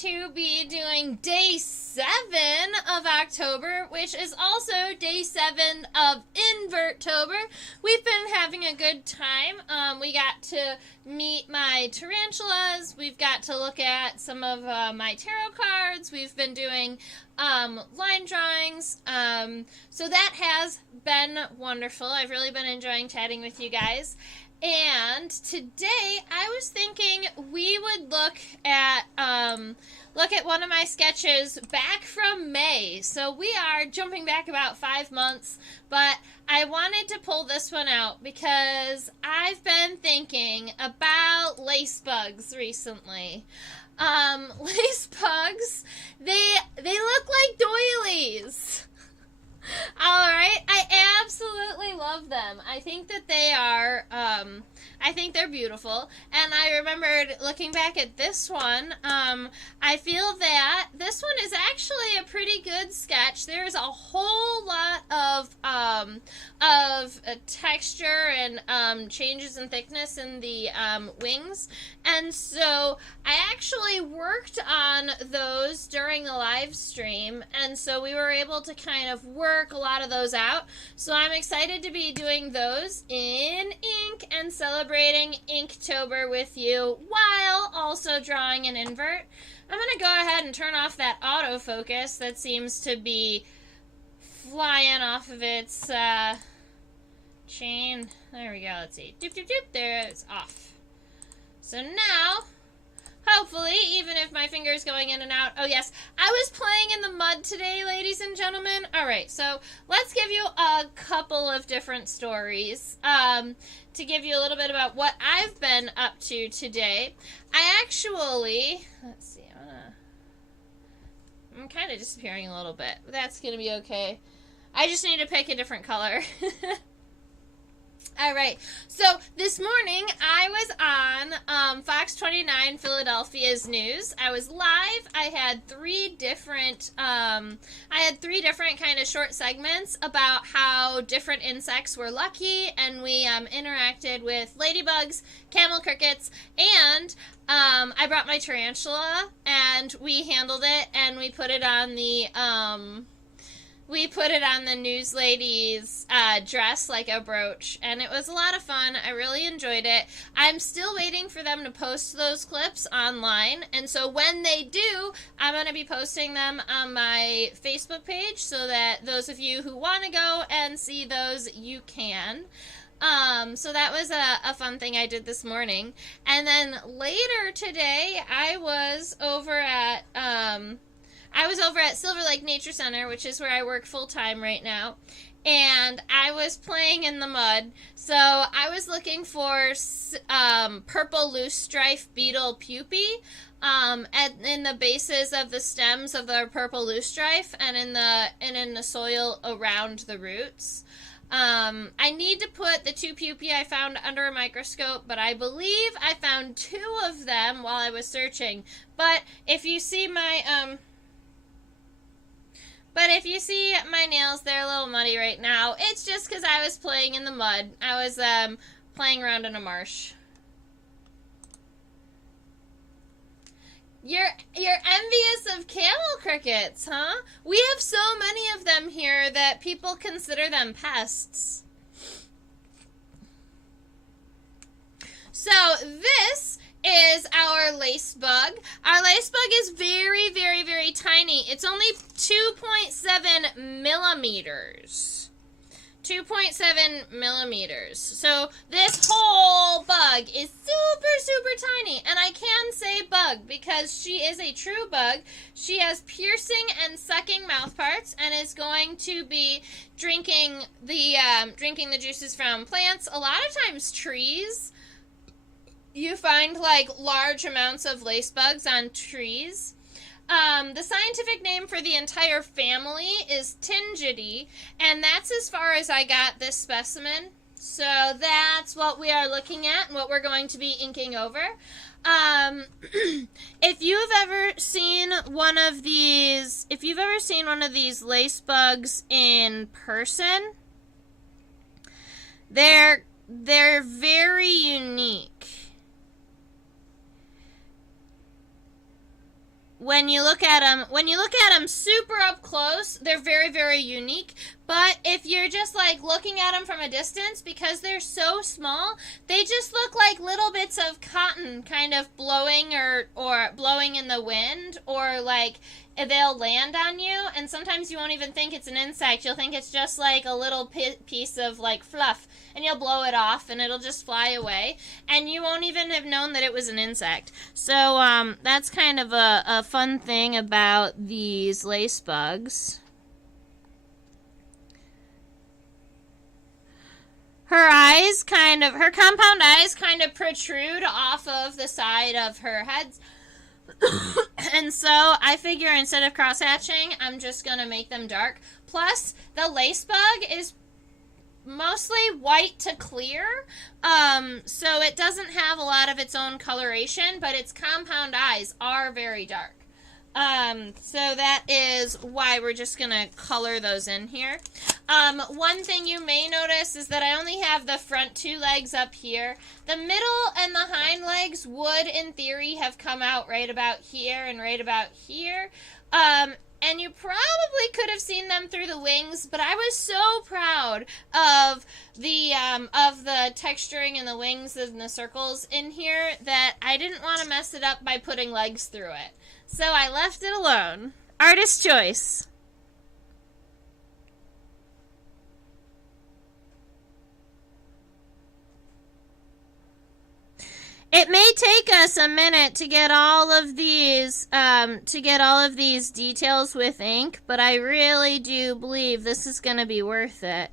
to be doing day 7 of October, which is also day 7 of Invertober. We've been having a good time. We got to meet my tarantulas. We've got to look at some of my tarot cards. We've been doing line drawings. So that has been wonderful. I've really been enjoying chatting with you guys. And today I was thinking we would look at one of my sketches back from May. So we are jumping back about 5 months, but I wanted to pull this one out because I've been thinking about lace bugs recently. Lace bugs, they look like doilies. Alright, I absolutely love them. I think that they are, I think they're beautiful. And I remembered looking back at this one, I feel that this one is actually a pretty good sketch. There's a whole lot of texture and changes in thickness in the wings. And so I actually worked on those during the live stream. And so we were able to kind of work a lot of those out. So I'm excited to be doing those in ink and celebrating Inktober with you while also drawing an invert. I'm going to go ahead and turn off that autofocus that seems to be flying off of its chain. There we go. Let's see. Doop, doop, doop. There, it's off. So now, hopefully, even if my finger's going in and out. Oh, yes. I was playing in the mud today, ladies and gentlemen. All right. So let's give you a couple of different stories to give you a little bit about what I've been up to today. I actually, let's see. I'm kind of disappearing a little bit. That's going to be okay. I just need to pick a different color. All right, so this morning I was on Fox 29 Philadelphia's news. I was live. I had three different kind of short segments about how different insects were lucky, and we interacted with ladybugs, camel crickets, and I brought my tarantula, and we handled it, and we put it on the news lady's dress like a brooch, and it was a lot of fun. I really enjoyed it. I'm still waiting for them to post those clips online, and so when they do, I'm going to be posting them on my Facebook page so that those of you who want to go and see those, you can. So that was a fun thing I did this morning. And then later today, I was over at Silver Lake Nature Center, which is where I work full-time right now, and I was playing in the mud. So I was looking for purple loosestrife beetle pupae in the bases of the stems of the purple loosestrife and in the soil around the roots. I need to put the 2 pupae I found under a microscope, but I believe I found 2 of them while I was searching. But if you see my nails, they're a little muddy right now. It's just because I was playing in the mud. I was playing around in a marsh. You're envious of camel crickets, huh? We have so many of them here that people consider them pests. So this is our lace bug. Our lace bug is very, very, very tiny. It's only 2.7 millimeters. 2.7 millimeters. So this whole bug is super, super tiny. And I can say bug because she is a true bug. She has piercing and sucking mouth parts and is going to be drinking the juices from plants. A lot of times trees. You find like large amounts of lace bugs on trees. The scientific name for the entire family is Tingidae, and that's as far as I got this specimen. So that's what we are looking at and what we're going to be inking over. If you've ever seen one of these lace bugs in person, they're very unique. when you look at them super up close, they're very, very unique. But if you're just like looking at them from a distance, because they're so small, they just look like little bits of cotton kind of blowing or blowing in the wind, or like they'll land on you, and sometimes you won't even think it's an insect. You'll think it's just like a little piece of like fluff, and you'll blow it off and it'll just fly away, and you won't even have known that it was an insect. So that's kind of a fun thing about these lace bugs. Her compound eyes kind of protrude off of the side of her head. And so I figure instead of cross-hatching, I'm just going to make them dark. Plus, the lace bug is mostly white to clear, so it doesn't have a lot of its own coloration, but its compound eyes are very dark. So that is why we're just going to color those in here. One thing you may notice is that I only have the front two legs up here. The middle and the hind legs would, in theory, have come out right about here and right about here. And you probably could have seen them through the wings, but I was so proud of the texturing in the wings and the circles in here that I didn't want to mess it up by putting legs through it. So I left it alone. Artist choice. It may take us a minute to get all of these details with ink, but I really do believe this is going to be worth it.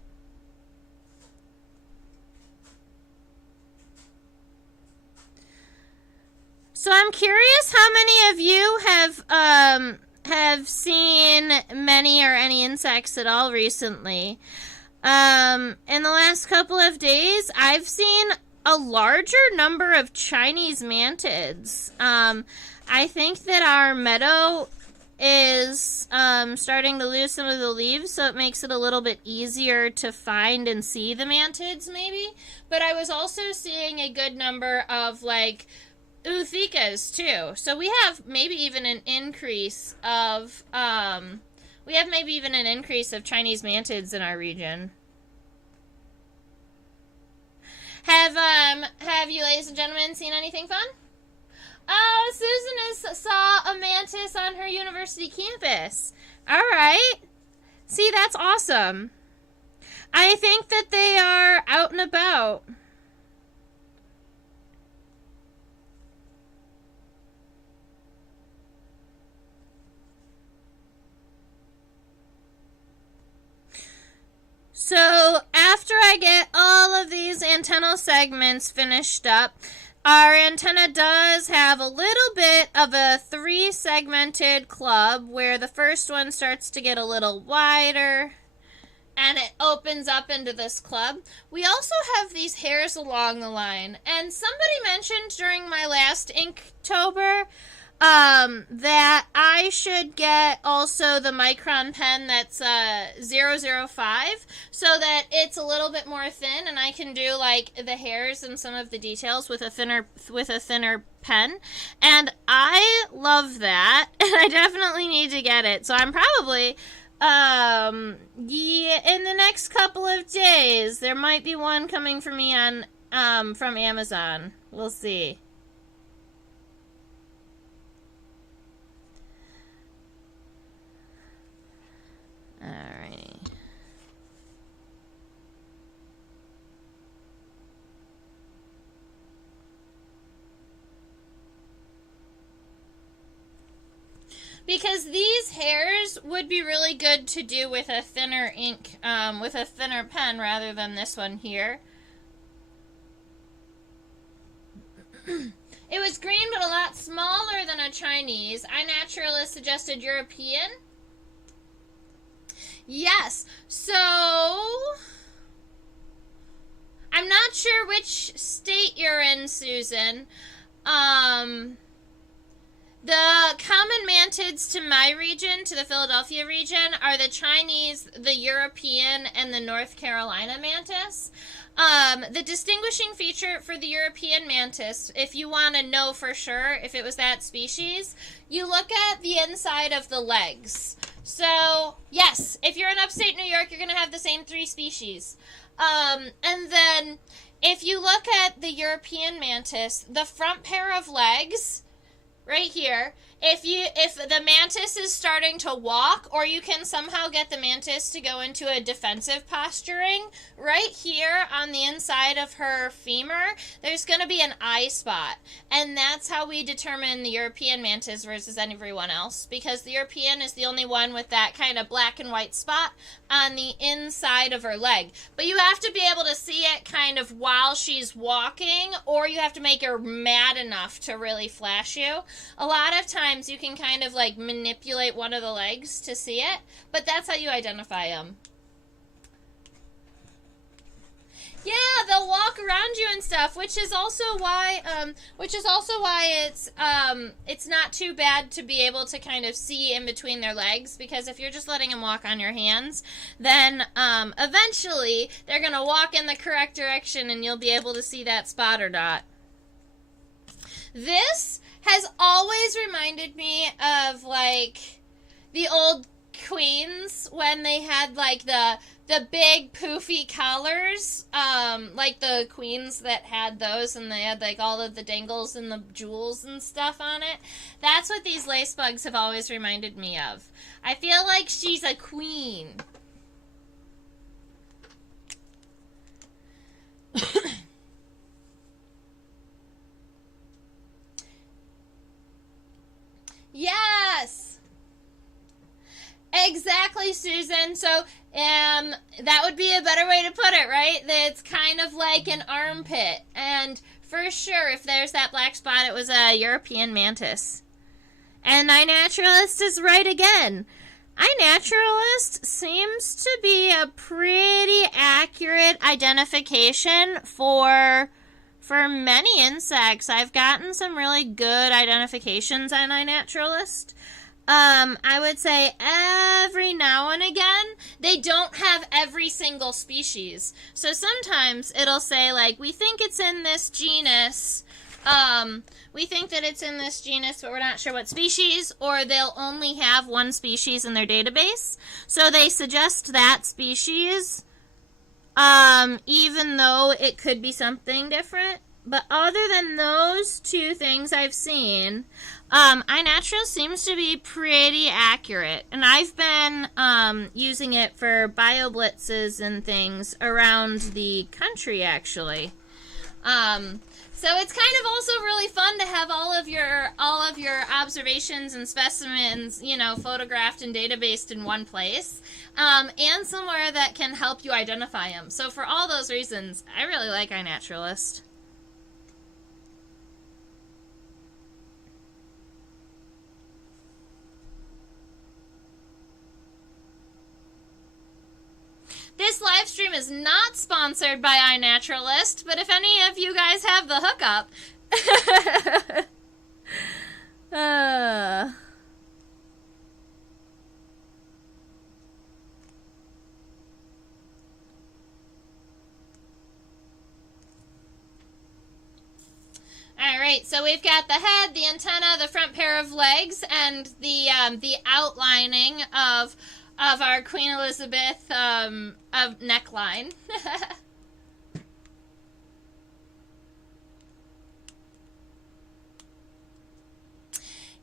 So I'm curious how many of you have seen many or any insects at all recently. In the last couple of days, I've seen a larger number of Chinese mantids. I think that our meadow is starting to lose some of the leaves, so it makes it a little bit easier to find and see the mantids, maybe. But I was also seeing a good number of, like, Uthicas, too. So we have maybe even an increase of, Chinese mantids in our region. Have you, ladies and gentlemen, seen anything fun? Oh, Susan saw a mantis on her university campus. All right. See, that's awesome. I think that they are out and about. So after I get all of these antennal segments finished up, our antenna does have a little bit of a 3-segmented club where the first one starts to get a little wider and it opens up into this club. We also have these hairs along the line, and somebody mentioned during my last Inktober that I should get also the micron pen that's 005, so that it's a little bit more thin and I can do like the hairs and some of the details with a thinner pen. And I love that, and I definitely need to get it. So I'm probably in the next couple of days there might be one coming for me on from Amazon. We'll see. Alrighty. Because these hairs would be really good to do with a thinner ink, with a thinner pen rather than this one here. It was green but a lot smaller than a Chinese. iNaturalist suggested European. Yes, so I'm not The common mantids to my region, to the Philadelphia region, are the Chinese, the European, and the North Carolina mantis. The distinguishing feature for the European mantis, if you want to know for sure if it was that species, you look at the inside of the legs. So, yes, if you're in upstate New York, you're going to have the same three species. And then, if you look at the European mantis, the front pair of legs, right here, if the mantis is starting to walk, or you can somehow get the mantis to go into a defensive posturing, right here on the inside of her femur, there's going to be an eye spot. And that's how we determine the European mantis versus everyone else, because the European is the only one with that kind of black and white spot on the inside of her leg. But you have to be able to see it kind of while she's walking, or you have to make her mad enough to really flash you. A lot of times you can kind of like manipulate one of the legs to see it, but that's how you identify them. Yeah, they'll walk around you and stuff, which is also why it's not too bad to be able to kind of see in between their legs, because if you're just letting them walk on your hands, then eventually they're gonna walk in the correct direction and you'll be able to see that spot or not. This has always reminded me of, like, the old queens when they had, like, the big poofy collars, like the queens that had those, and they had, like, all of the dangles and the jewels and stuff on it. That's what these lace bugs have always reminded me of. I feel like she's a queen. Yes! Exactly, Susan. So, that would be a better way to put it, right? It's kind of like an armpit. And for sure, if there's that black spot, it was a European mantis. And iNaturalist is right again. iNaturalist seems to be a pretty accurate identification for many insects. I've gotten some really good identifications on iNaturalist. I would say every now and again, they don't have every single species. So sometimes it'll say, like, we think it's in this genus, we think that it's in this genus, but we're not sure what species, or they'll only have one species in their database. So they suggest that species, even though it could be something different. But other than those two things I've seen, iNaturalist seems to be pretty accurate. And I've been using it for bioblitzes and things around the country, actually. So it's kind of also really fun to have all of your observations and specimens, you know, photographed and databased in one place, and somewhere that can help you identify them. So for all those reasons, I really like iNaturalist. This live stream is not sponsored by iNaturalist, but if any of you guys have the hookup. Alright, so we've got the head, the antenna, the front pair of legs, and the outlining of our Queen Elizabeth of neckline.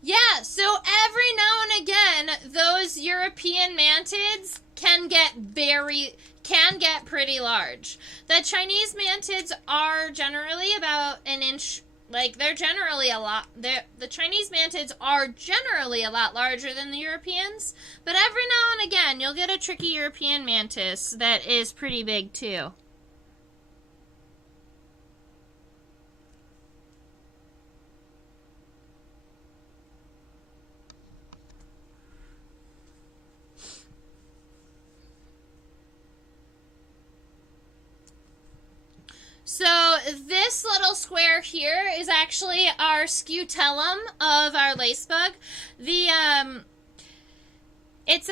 Yeah, so every now and again, those European mantids can get pretty large. The Chinese mantids are generally about an inch. Like, they're generally a lot, the Chinese mantids are generally a lot larger than the Europeans, but every now and again, you'll get a tricky European mantis that is pretty big, too. So this little square here is actually our scutellum of our lace bug. It's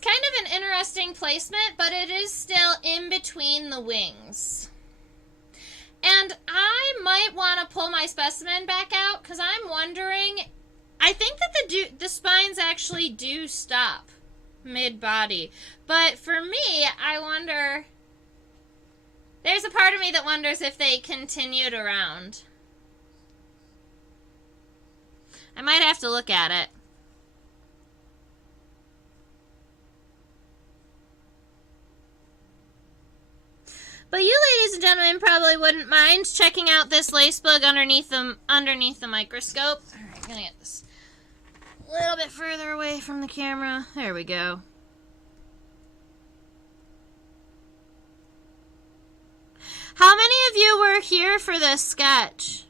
kind of an interesting placement, but it is still in between the wings. And I might want to pull my specimen back out because I'm wondering, I think that the spines actually do stop mid-body. But for me, I wonder, there's a part of me that wonders if they continued around. I might have to look at it. But you, ladies and gentlemen, probably wouldn't mind checking out this lace bug underneath the microscope. All right, I'm gonna get this a little bit further away from the camera. There we go. How many of you were here for this sketch?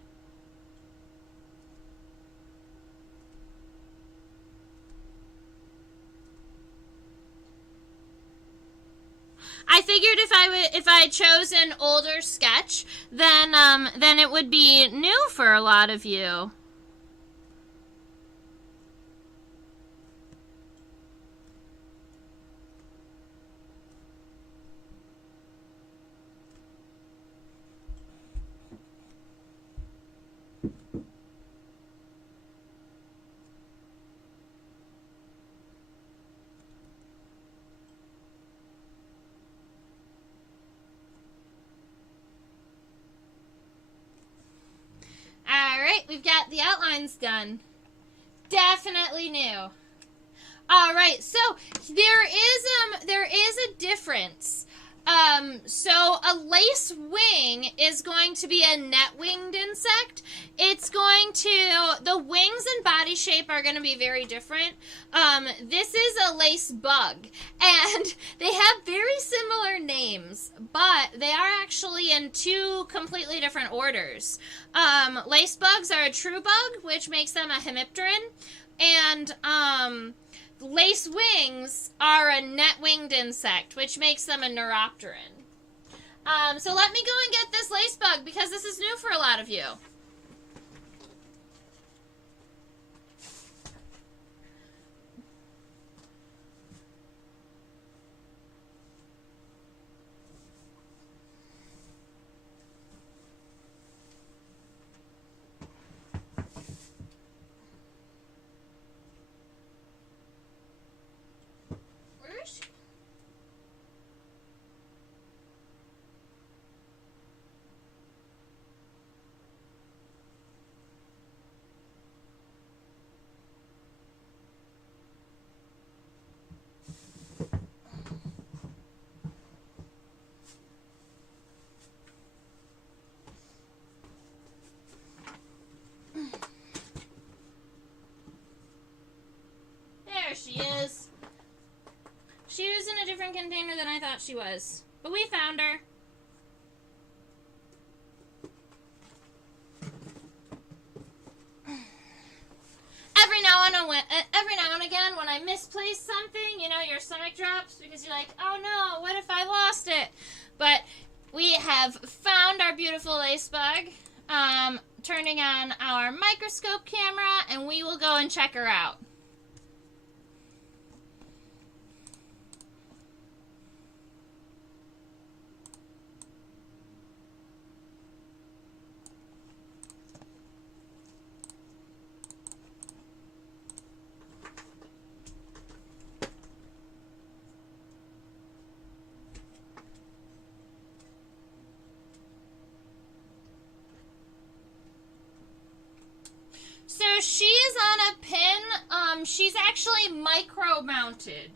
I figured if I chose an older sketch, then it would be new for a lot of you. Alright, we've got the outlines done. Definitely new. Alright, so there is a difference. So a lace wing is going to be a net-winged insect. The wings and body shape are going to be very different. This is a lace bug, and they have very similar names, but they are actually in two completely different orders. Lace bugs are a true bug, which makes them a hemipteran, and, lace wings are a net-winged insect, which makes them a neuropteran. So let me go and get this lace bug, because this is new for a lot of you. There she is. She was in a different container than I thought she was. But we found her. Every now and again, when I misplace something, you know, your stomach drops because you're like, oh no, what if I lost it? But we have found our beautiful lace bug, turning on our microscope camera, and we will go and check her out. So she is on a pin. She's actually micro-mounted.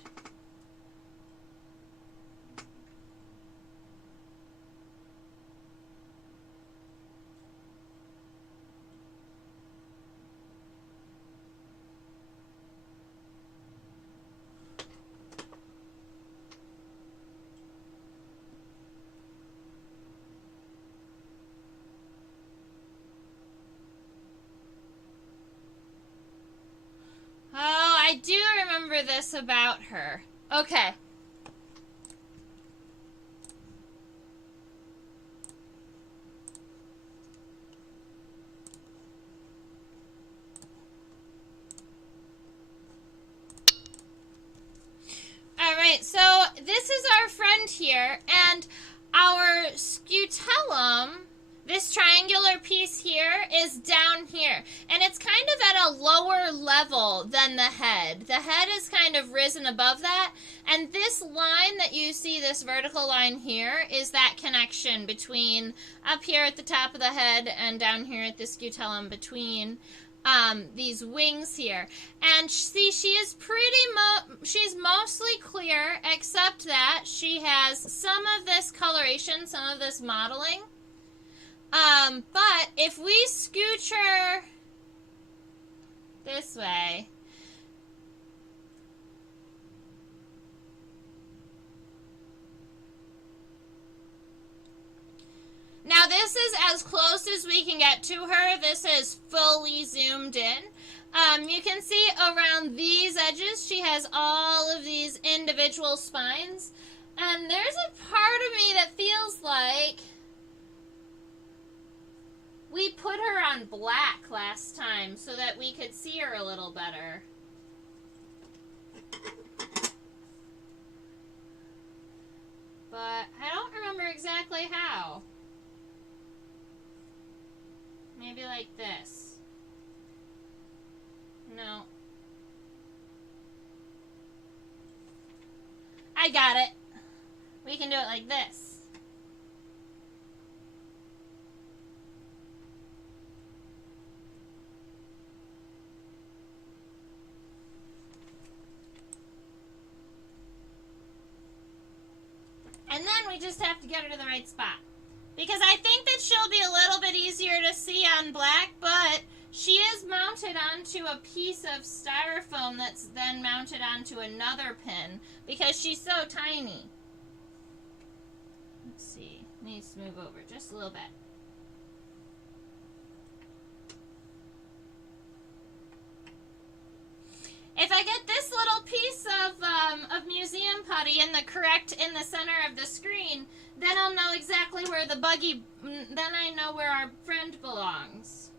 I do remember this about her. Okay. right, so this is our friend here, and our scutellum, this triangular piece here, is down here. And it's kind of at a lower level than the head. The head is kind of risen above that. And this line that you see, this vertical line here, is that connection between up here at the top of the head and down here at the scutellum between these wings here. And see, she is she's mostly clear, except that she has some of this coloration, some of this modeling. But if we scooch her this way, now this is as close as we can get to her. This is fully zoomed in. You can see around these edges, she has all of these individual spines. And there's a part of me that feels like we put her on black last time so that we could see her a little better. But I don't remember exactly how. Maybe like this. No. I got it. We can do it like this. And then we just have to get her to the right spot. Because I think that she'll be a little bit easier to see on black, but she is mounted onto a piece of styrofoam that's then mounted onto another pin because she's so tiny. Let's see. Needs to move over just a little bit. If I get this little piece of museum putty in the center of the screen, then I'll know exactly where the buggy, then I know where our friend belongs.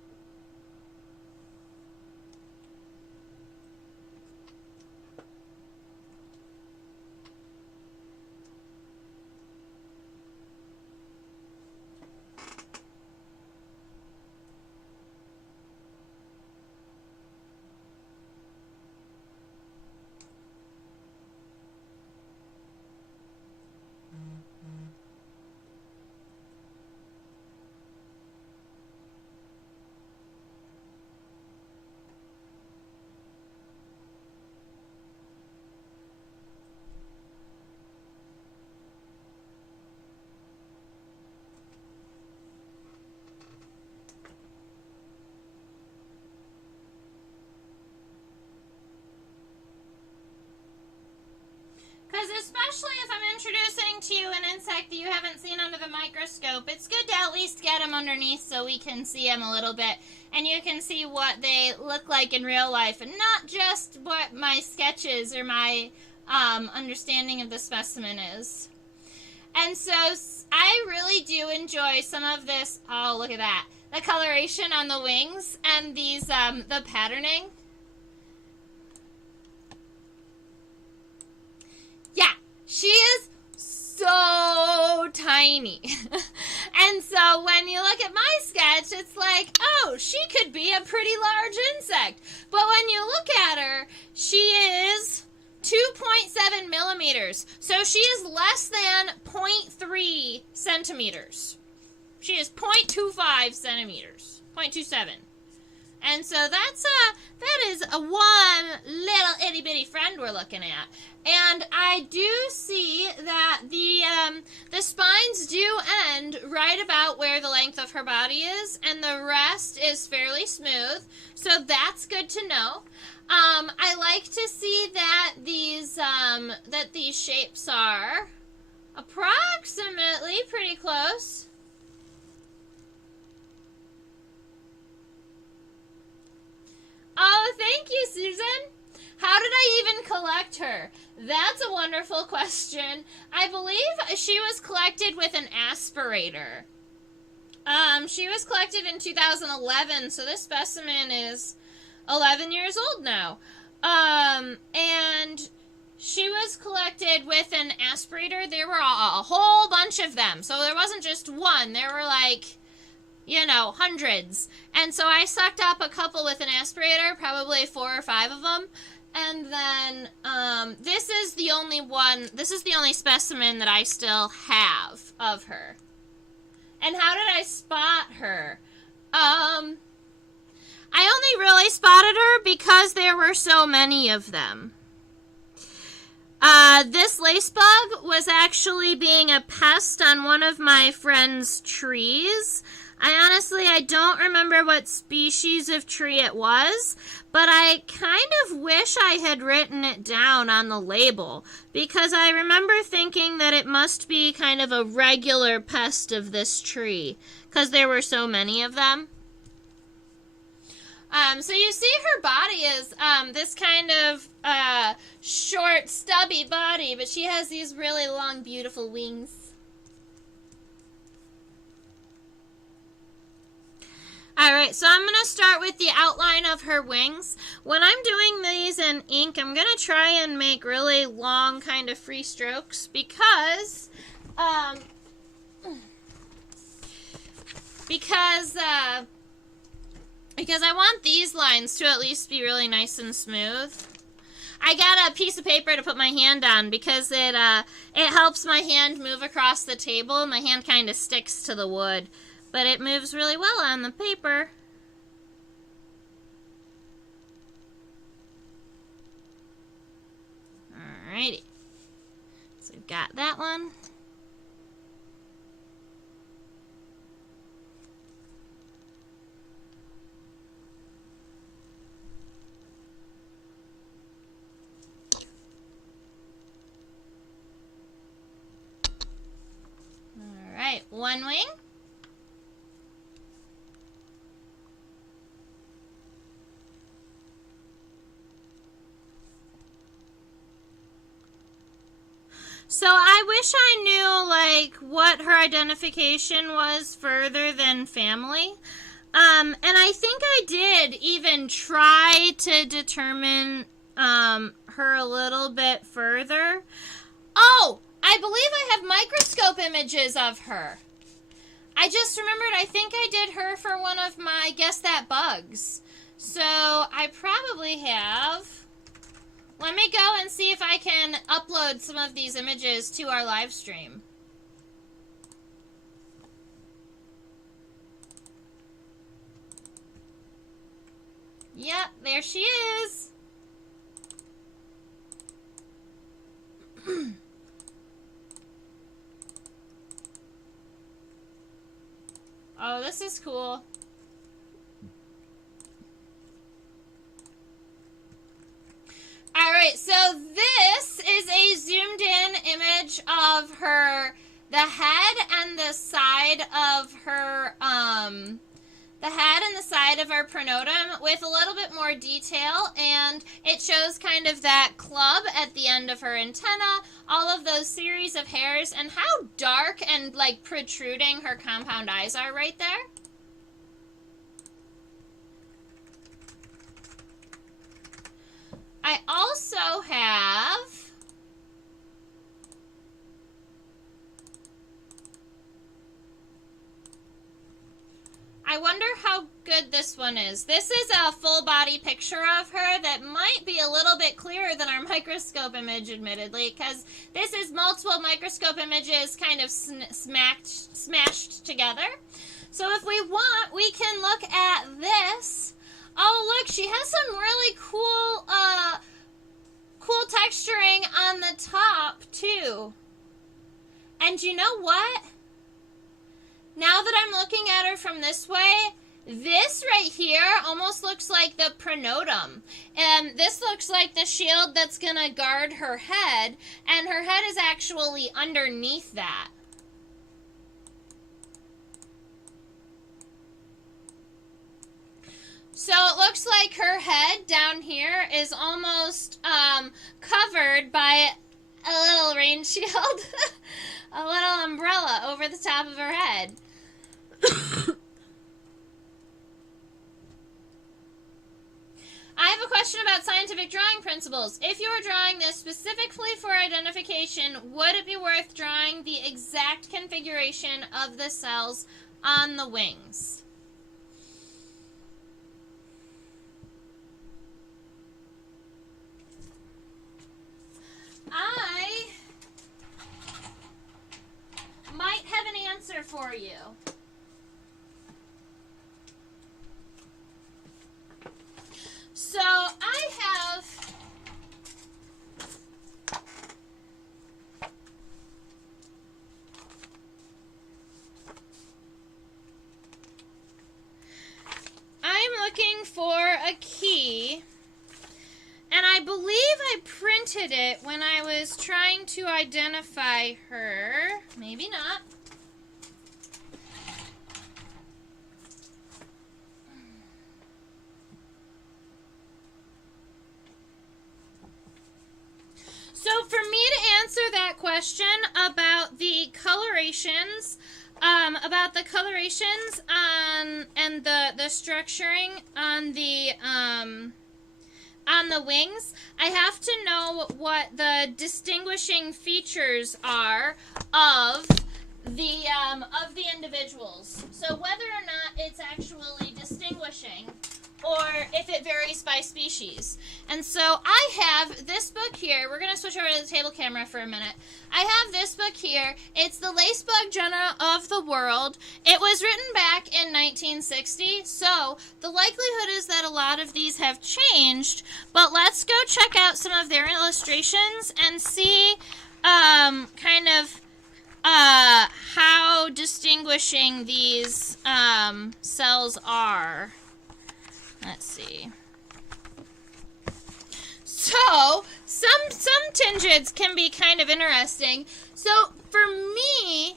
Because especially if I'm introducing to you an insect that you haven't seen under the microscope, it's good to at least get them underneath so we can see them a little bit. And you can see what they look like in real life and not just what my sketches or my understanding of the specimen is. And so I really do enjoy some of this, oh look at that, the coloration on the wings and these, the patterning. Yeah, she is so tiny. And so when you look at my sketch, it's like, oh, she could be a pretty large insect. But when you look at her, she is 2.7 millimeters. So she is less than 0.3 centimeters. She is 0.25 centimeters. 0.27. And so that is a one little itty bitty friend we're looking at. And I do see that the spines do end right about where the length of her body is, and the rest is fairly smooth. So that's good to know. I like to see that these shapes are approximately pretty close. Oh, thank you, Susan. How did I even collect her? That's a wonderful question. I believe she was collected with an aspirator. She was collected in 2011, so this specimen is 11 years old now. And she was collected aspirated with an aspirator, there were a whole bunch of them. So there wasn't just one. There were like, you know, hundreds. And so I sucked up a couple with an aspirator, probably 4 or 5 of them. And then this is the only specimen that I still have of her. And how did I spot her? I only really spotted her because there were so many of them. This lace bug was actually being a pest on one of my friend's trees. I don't remember what species of tree it was, but I kind of wish I had written it down on the label, because I remember thinking that it must be kind of a regular pest of this tree, because there were so many of them. So you see her body is this kind of short, stubby body, but she has these really long, beautiful wings. Alright, so I'm going to start with the outline of her wings. When I'm doing these in ink, I'm going to try and make really long kind of free strokes because I want these lines to at least be really nice and smooth. I got a piece of paper to put my hand on because it helps my hand move across the table. My hand kind of sticks to the wood. But it moves really well on the paper. Alrighty. So we've got that one. Alright, one wing. So I wish I knew, like, what her identification was further than family. And I think I did even try to determine her a little bit further. Oh, I believe I have microscope images of her. I just remembered, I think I did her for one of my Guess That bugs. So I probably have... Let me go and see if I can upload some of these images to our live stream. Yep, there she is. Oh, this is cool. Alright, so this is a zoomed in image of her, the head and the side of her, pronotum with a little bit more detail, and it shows kind of that club at the end of her antenna, all of those series of hairs, and how dark and, like, protruding her compound eyes are right there. I also have I wonder how good this one is. This is a full body picture of her that might be a little bit clearer than our microscope image, admittedly, because this is multiple microscope images kind of smashed together. So if we want, we can look at this. Oh, look, she has some really cool, cool texturing on the top, too. And you know what? Now that I'm looking at her from this way, this right here almost looks like the pronotum. And this looks like the shield that's going to guard her head, and her head is actually underneath that. So it looks like her head down here is almost covered by a little rain shield, a little umbrella over the top of her head. I have a question about scientific drawing principles. If you were drawing this specifically for identification, would it be worth drawing the exact configuration of the cells on the wings? I might have an answer for you. So I have I'm looking for a key, and I believe I printed it when I was trying to identify her. Maybe not. So for me to answer that question about the colorations, and the structuring on the wings, I have to know what the distinguishing features are of the individuals. So whether or not it's actually distinguishing, or if it varies by species. And so I have this book here. We're going to switch over to the table camera for a minute. I have this book here. It's the Lacebug Genera of the World. It was written back in 1960, so the likelihood is that a lot of these have changed, but let's go check out some of their illustrations and see kind of how distinguishing these cells are. Let's see. So, some tingids can be kind of interesting. So, for me,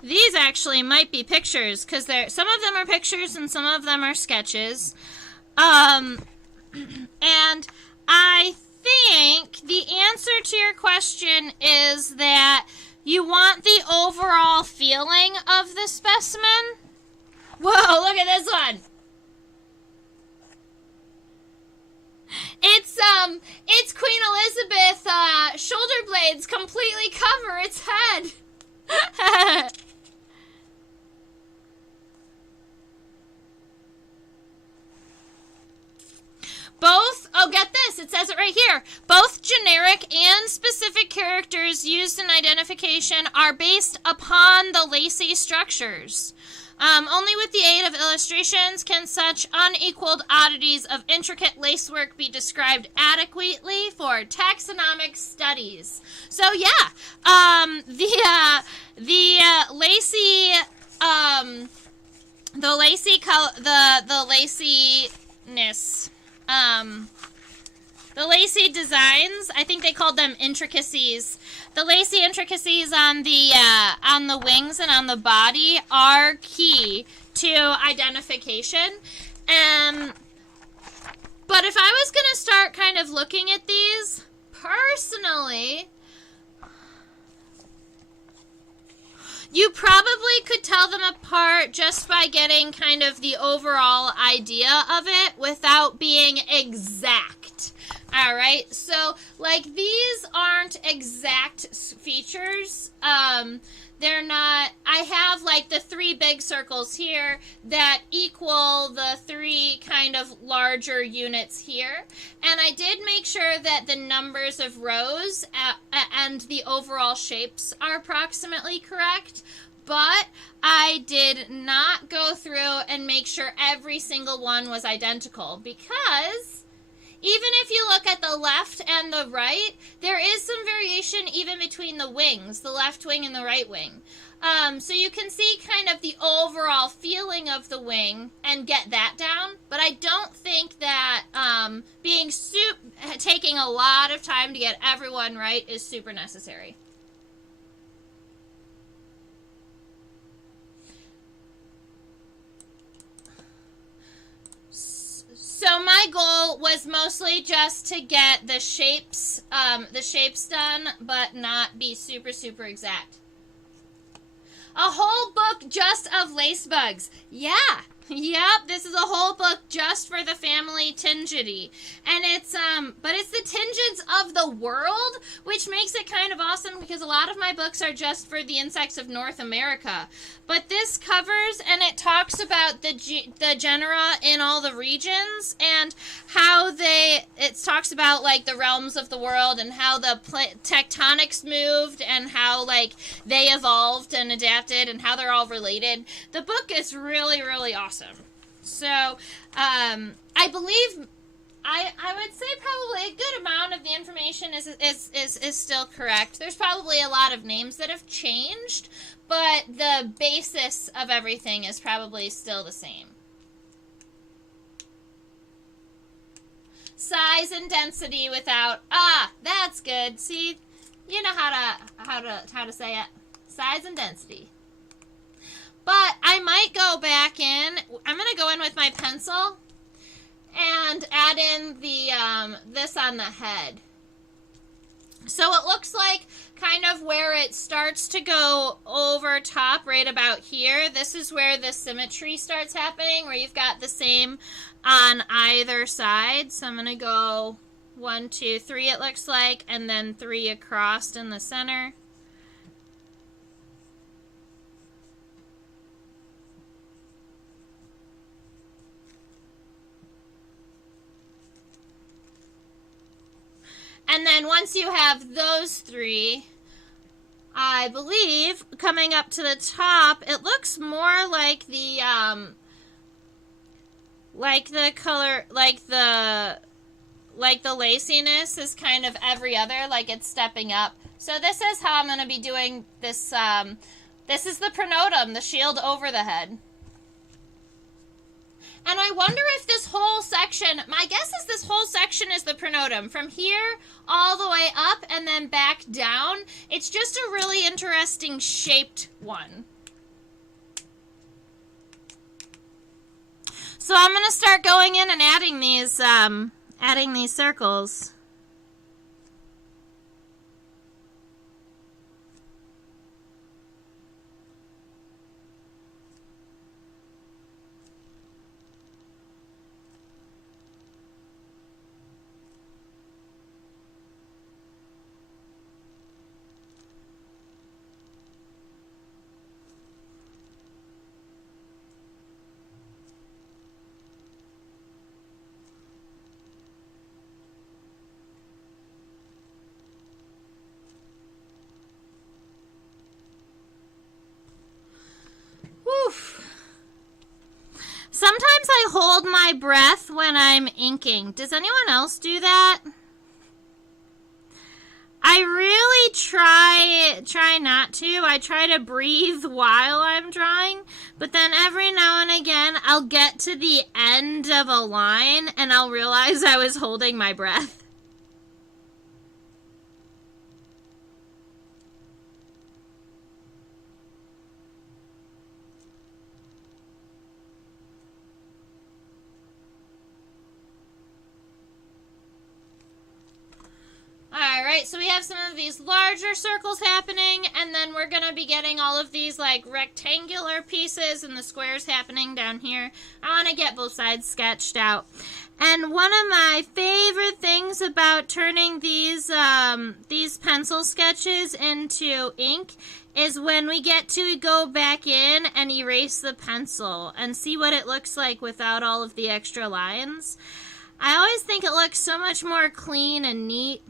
these actually might be pictures, because some of them are pictures and some of them are sketches. And I think the answer to your question is that you want the overall feeling of the specimen. Whoa, look at this one. It's Queen Elizabeth, shoulder blades completely cover its head. Both, oh, get this, it says it right here. Both generic and specific characters used in identification are based upon the lacy structures. Only with the aid of illustrations can such unequaled oddities of intricate lacework be described adequately for taxonomic studies. So yeah, the lacy designs, I think they called them intricacies. The lacy intricacies on the wings and on the body are key to identification. But if I was going to start kind of looking at these, personally, you probably could tell them apart just by getting kind of the overall idea of it without being exact. All right, so like these aren't exact features. They're not, I have like the 3 big circles here that equal the 3 kind of larger units here. And I did make sure that the numbers of rows and the overall shapes are approximately correct. But I did not go through and make sure every single one was identical, because even if you look at the left and the right, there is some variation even between the wings, the left wing and the right wing. So you can see kind of the overall feeling of the wing and get that down. But I don't think that taking a lot of time to get everyone right is super necessary. So my goal was mostly just to get the shapes done, but not be super, super exact. A whole book just of lace bugs. Yeah. Yep, this is a whole book just for the family Tingidae. And it's but it's the Tingids of the world, which makes it kind of awesome because a lot of my books are just for the insects of North America. But this covers and it talks about the genera in all the regions and how it talks about like the realms of the world and how the tectonics moved and how like they evolved and adapted and how they're all related. The book is really, really awesome. So, I believe I would say probably a good amount of the information is still correct. There's probably a lot of names that have changed, but the basis of everything is probably still the same. Size and density without that's good. See, you know how to say it. Size and density. But I might go back in. I'm going to go in with my pencil and add in the this on the head. So it looks like kind of where it starts to go over top right about here. This is where the symmetry starts happening, where you've got the same on either side. So I'm going to go 1, 2, 3 it looks like, and then 3 across in the center. And then once you have those 3, I believe, coming up to the top, it looks more like the color, like the laciness is kind of every other, like it's stepping up. So this is how I'm going to be doing this. This is the pronotum, the shield over the head. And I wonder if this whole section, my guess is this whole section is the pronotum. From here all the way up and then back down. It's just a really interesting shaped one. So I'm going to start going in and adding these circles. Sometimes I hold my breath when I'm inking. Does anyone else do that? I really try not to. I try to breathe while I'm drawing, but then every now and again I'll get to the end of a line and I'll realize I was holding my breath. Alright, so we have some of these larger circles happening, and then we're going to be getting all of these like rectangular pieces and the squares happening down here. I want to get both sides sketched out. And one of my favorite things about turning these pencil sketches into ink is when we get to go back in and erase the pencil and see what it looks like without all of the extra lines. I always think it looks so much more clean and neat.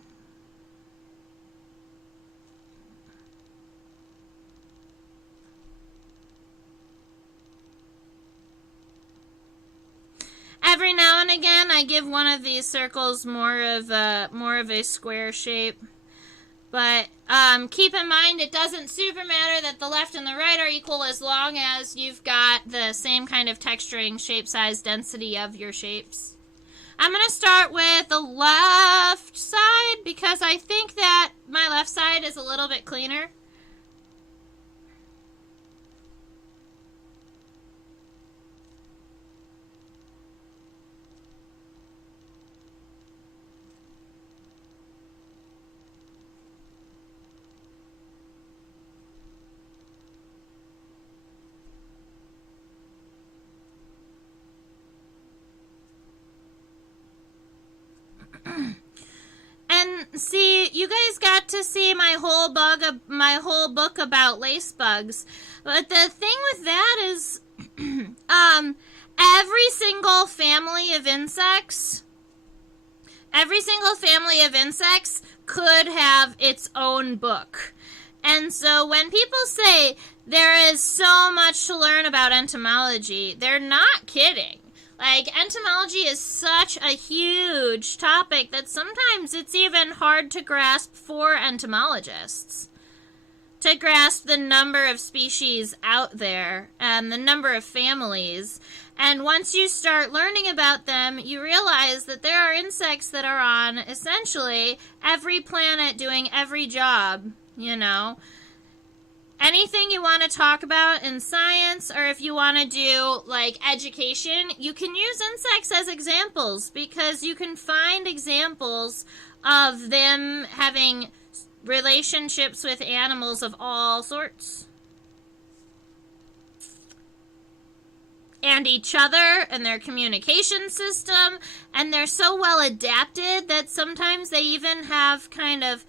Every now and again, I give one of these circles more of a square shape. But keep in mind, it doesn't super matter that the left and the right are equal as long as you've got the same kind of texturing, shape, size, density of your shapes. I'm going to start with the left side because I think that my left side is a little bit cleaner. see, you guys got to see my whole book about lace bugs. But the thing with that is, every single family of insects could have its own book. And so when people say there is so much to learn about entomology, they're not kidding. Like, entomology is such a huge topic that sometimes it's even hard to grasp for entomologists. To grasp the number of species out there and the number of families. And once you start learning about them, you realize that there are insects that are on essentially every planet doing every job, you know. Anything you want to talk about in science, or if you want to do, like, education, you can use insects as examples, because you can find examples of them having relationships with animals of all sorts. And each other, and their communication system, and they're so well adapted that sometimes they even have kind of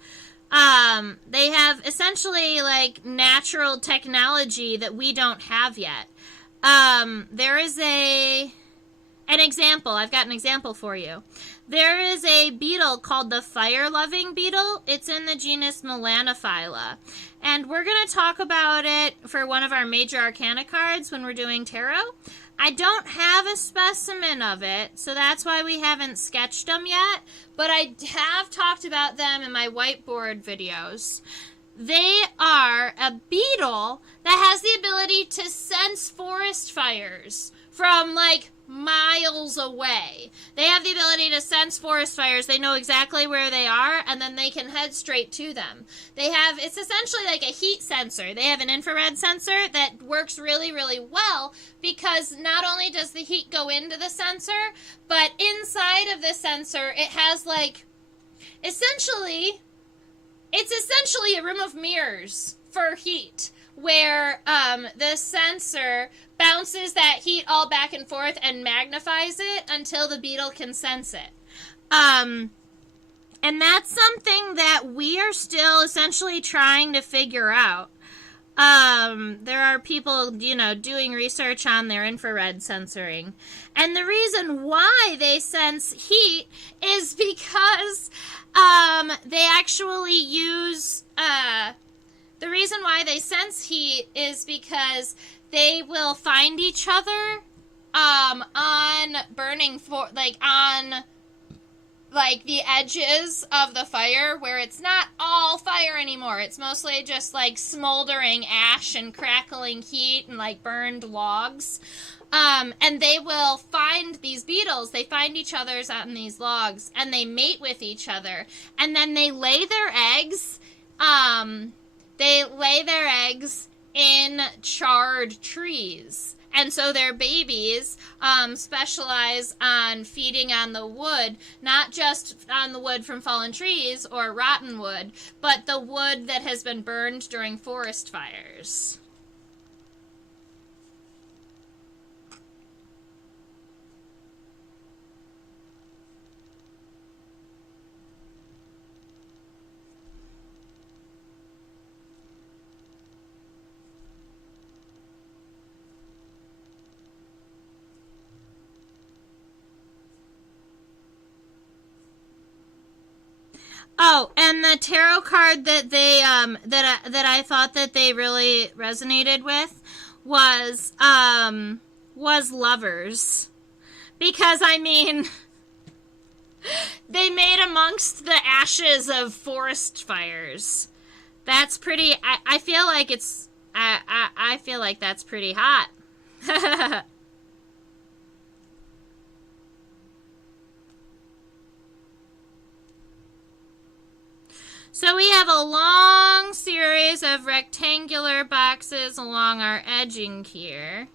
they have essentially like natural technology that we don't have yet. There is an example. I've got an example for you. There is a beetle called the fire-loving beetle. It's in the genus Melanophylla. And we're going to talk about it for one of our major arcana cards when we're doing tarot. I don't have a specimen of it, so that's why we haven't sketched them yet, but I have talked about them in my whiteboard videos. They are a beetle that has the ability to sense forest fires from, like, miles away. They have the ability to sense forest fires. They know exactly where they are, and then they can head straight to them. It's essentially like a heat sensor. They have an infrared sensor that works really, really well, because not only does the heat go into the sensor, but inside of the sensor, it has, like, it's essentially a room of mirrors for heat, where the sensor bounces that heat all back and forth and magnifies it until the beetle can sense it. And that's something that we are still essentially trying to figure out. There are people, you know, doing research on their infrared sensoring. And the reason why they sense heat is because they actually use... the reason why they sense heat is because they will find each other on burning on the edges of the fire, where it's not all fire anymore. It's mostly just like smoldering ash and crackling heat and like burned logs. And they will find these beetles. They find each other's on these logs, and they mate with each other, and then they lay their eggs. They lay their eggs in charred trees. And so their babies specialize on feeding on the wood, not just on the wood from fallen trees or rotten wood, but the wood that has been burned during forest fires. Oh, and the tarot card that they that I thought that they really resonated with was Lovers. Because I mean, they made amongst the ashes of forest fires. That's pretty I feel like it's I feel like that's pretty hot. So we have a long series of rectangular boxes along our edging here.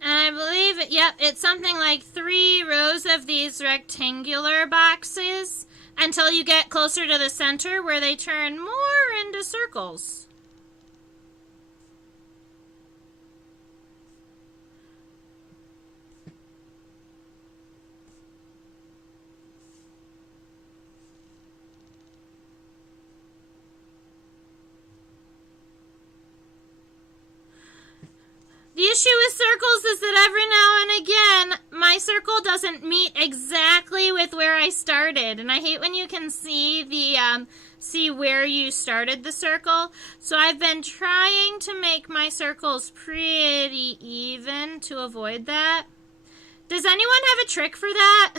And I believe, yep, it's something like 3 rows of these rectangular boxes until you get closer to the center, where they turn more into circles. issue with circles is that every now and again, my circle doesn't meet exactly with where I started. And I hate when you can see the, see where you started the circle. So I've been trying to make my circles pretty even to avoid that. Does anyone have a trick for that?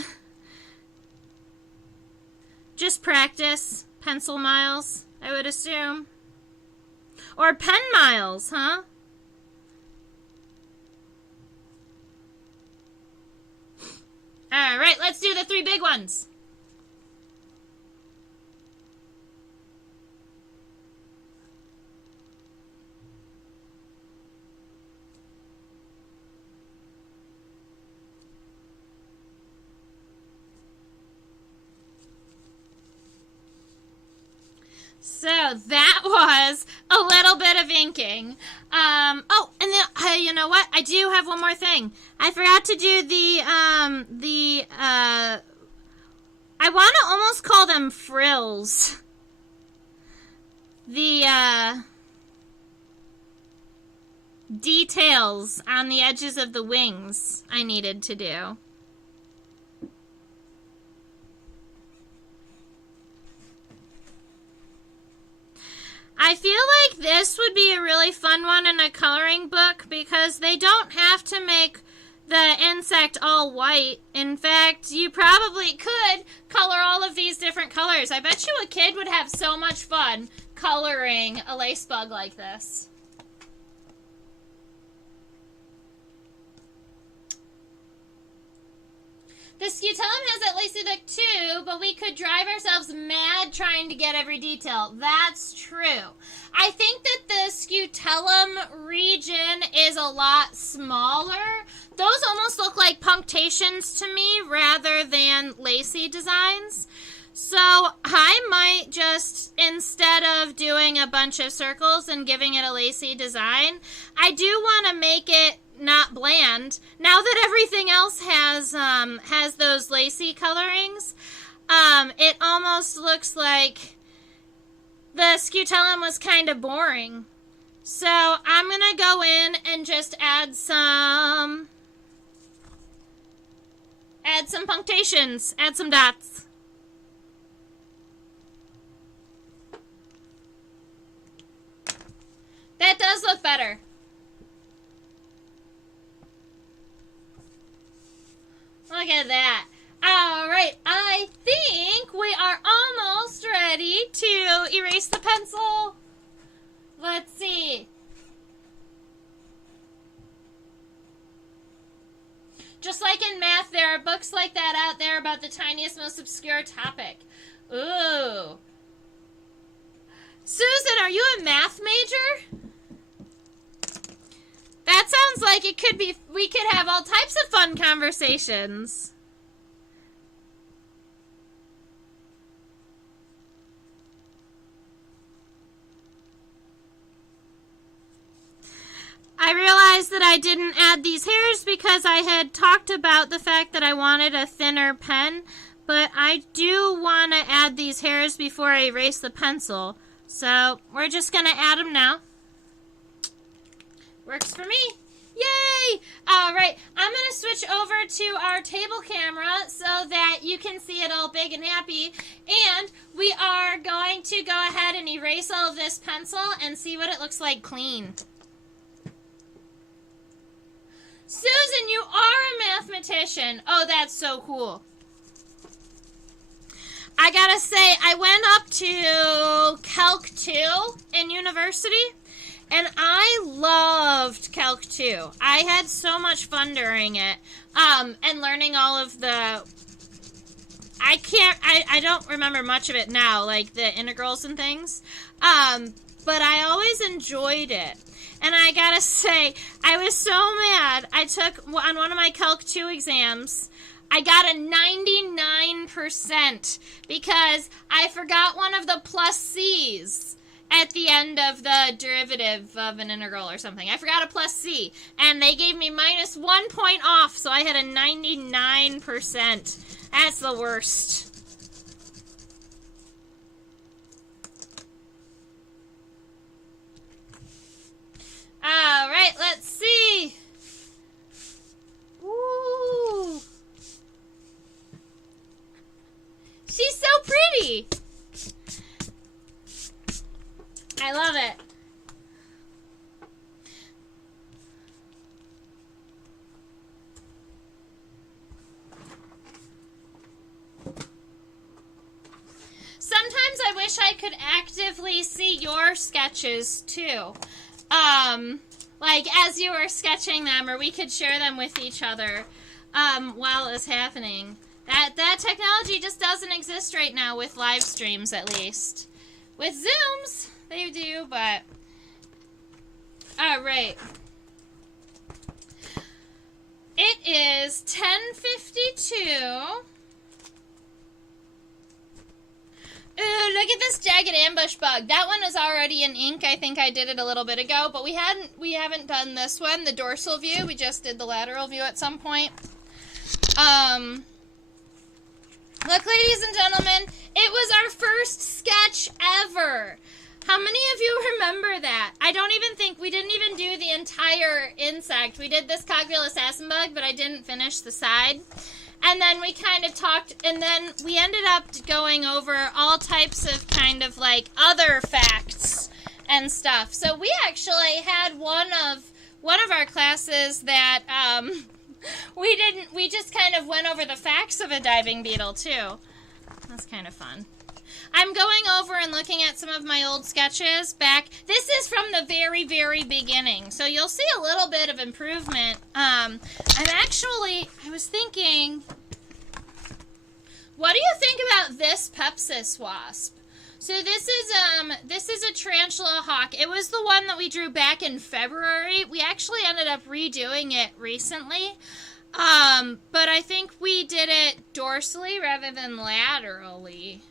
Just practice. Pencil miles, I would assume. Or pen miles, huh? All right, let's do the 3 big ones. So that was a little bit of inking. Oh, and then, you know what? I do have one more thing. I forgot to do I want to almost call them frills. The, details on the edges of the wings I needed to do. I feel like this would be a really fun one in a coloring book because they don't have to make the insect all white. In fact, you probably could color all of these different colors. I bet you a kid would have so much fun coloring a lace bug like this. The scutellum has that lacy look too, but we could drive ourselves mad trying to get every detail. That's true. I think that the scutellum region is a lot smaller. Those almost look like punctations to me rather than lacy designs. So I might just, instead of doing a bunch of circles and giving it a lacy design, I do want to make it not bland. Now that everything else has those lacy colorings, it almost looks like the scutellum was kind of boring. So I'm gonna go in and just add some punctations, add some dots. That does look better. Look at that. All right, I think we are almost ready to erase the pencil. Let's see. Just like in math, there are books like that out there about the tiniest, most obscure topic. Ooh. Susan, are you a math major? That sounds like it could be, we could have all types of fun conversations. I realized that I didn't add these hairs because I had talked about the fact that I wanted a thinner pen, but I do want to add these hairs before I erase the pencil. So we're just going to add them now. Works for me. Yay! All right, I'm going to switch over to our table camera so that you can see it all big and happy. And we are going to go ahead and erase all of this pencil and see what it looks like clean. Susan, you are a mathematician. Oh, that's so cool. I gotta say, I went up to Calc 2 in university. And I loved Calc 2. I had so much fun during it. And learning all of the... I don't remember much of it now, like the integrals and things. But I always enjoyed it. And I gotta say, I was so mad. I took, on one of my Calc 2 exams, I got a 99% because I forgot one of the plus C's at the end of the derivative of an integral or something. I forgot a plus C, and they gave me minus 1 point off, so I had a 99%. That's the worst. All right, let's see. I love it. Sometimes I wish I could actively see your sketches too. Like as you were sketching them, or we could share them with each other while it was happening. That technology just doesn't exist right now with live streams, at least. With Zooms, they do, but... Alright. It is 10:52. Ooh, look at this Jagged Ambush Bug. That one is already in ink. I think I did it a little bit ago, but we haven't done this one, the dorsal view. We just did the lateral view at some point. Look, ladies and gentlemen, it was our first sketch ever. How many of you remember that? I don't even think, we didn't even do the entire insect. We did this cogwheel assassin bug, but I didn't finish the side. And then we kind of talked, and then we ended up going over all types of kind of like other facts and stuff. So we actually had one of our classes that we just kind of went over the facts of a diving beetle too. That's kind of fun. I'm going over and looking at some of my old sketches back. This is from the very, very beginning. So you'll see a little bit of improvement. I was thinking, what do you think about this Pepsis wasp? So this is a Tarantula Hawk. It was the one that we drew back in February. We actually ended up redoing it recently. But I think we did it dorsally rather than laterally.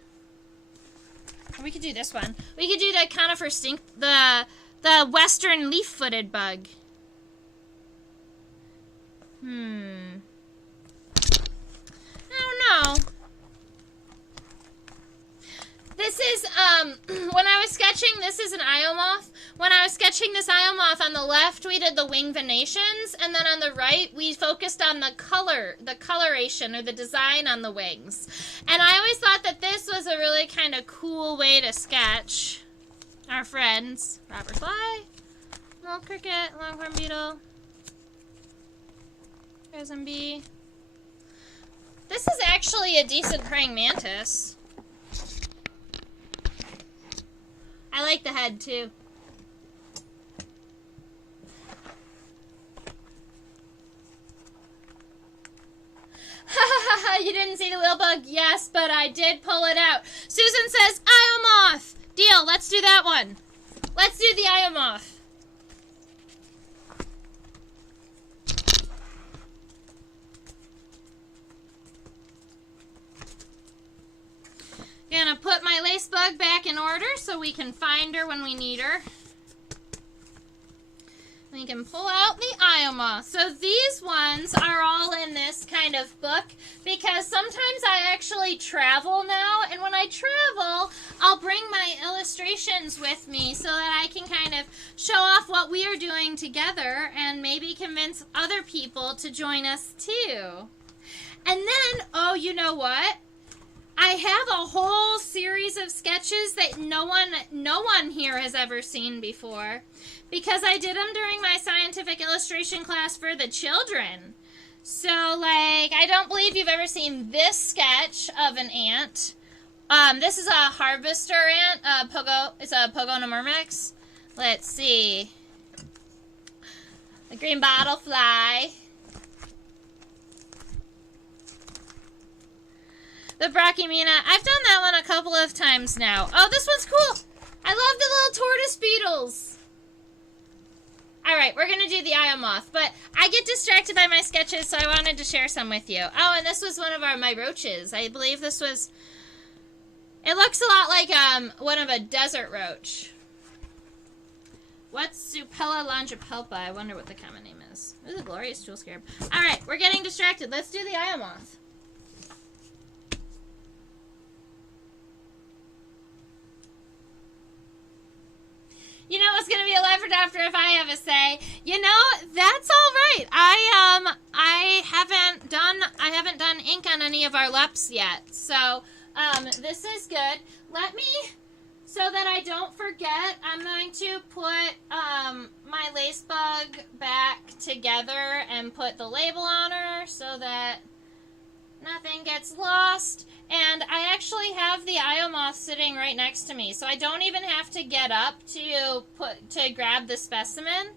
We could do this one. We could do the conifer stink, the western leaf-footed bug. I don't know. This is, when I was sketching, this is an Moth. When I was sketching this Moth on the left, we did the wing venations, and then on the right, we focused on the coloration, or the design on the wings. And I always thought that this was a really kind of cool way to sketch our friends. Robber fly, little cricket, longhorn beetle, prison bee. This is actually a decent praying mantis. I like the head, too. You didn't see the wheel bug? Yes, but I did pull it out. Susan says, Moth. Deal, let's do that one. Let's do the Moth. Gonna put my lace bug back in order so we can find her when we need her. We can pull out the Moth. So these ones are all in this kind of book because sometimes I actually travel now, and when I travel, I'll bring my illustrations with me so that I can kind of show off what we are doing together and maybe convince other people to join us too. And then, oh, you know what? I have a whole series of sketches that no one here has ever seen before because I did them during my scientific illustration class for the children. So, like, I don't believe you've ever seen this sketch of an ant. This is a harvester ant. It's a Pogonomyrmex. Let's see. The green bottle fly. The Brachymena. I've done that one a couple of times now. Oh, this one's cool. I love the little tortoise beetles. Alright, we're going to do the Moth, but I get distracted by my sketches, so I wanted to share some with you. Oh, and this was one of my roaches. I believe this was... It looks a lot like one of a desert roach. What's Supella longipelpa? I wonder what the common name is. This is a glorious jewel scarab. Alright, we're getting distracted. Let's do the Moth. You know what's going to be a Lepidopter if I have a say? You know, that's all right. I haven't done ink on any of our leps yet. So, this is good. So that I I don't forget, I'm going to put my lace bug back together and put the label on her so that nothing gets lost. And I actually have the Moth sitting right next to me, so I don't even have to get up to grab the specimen.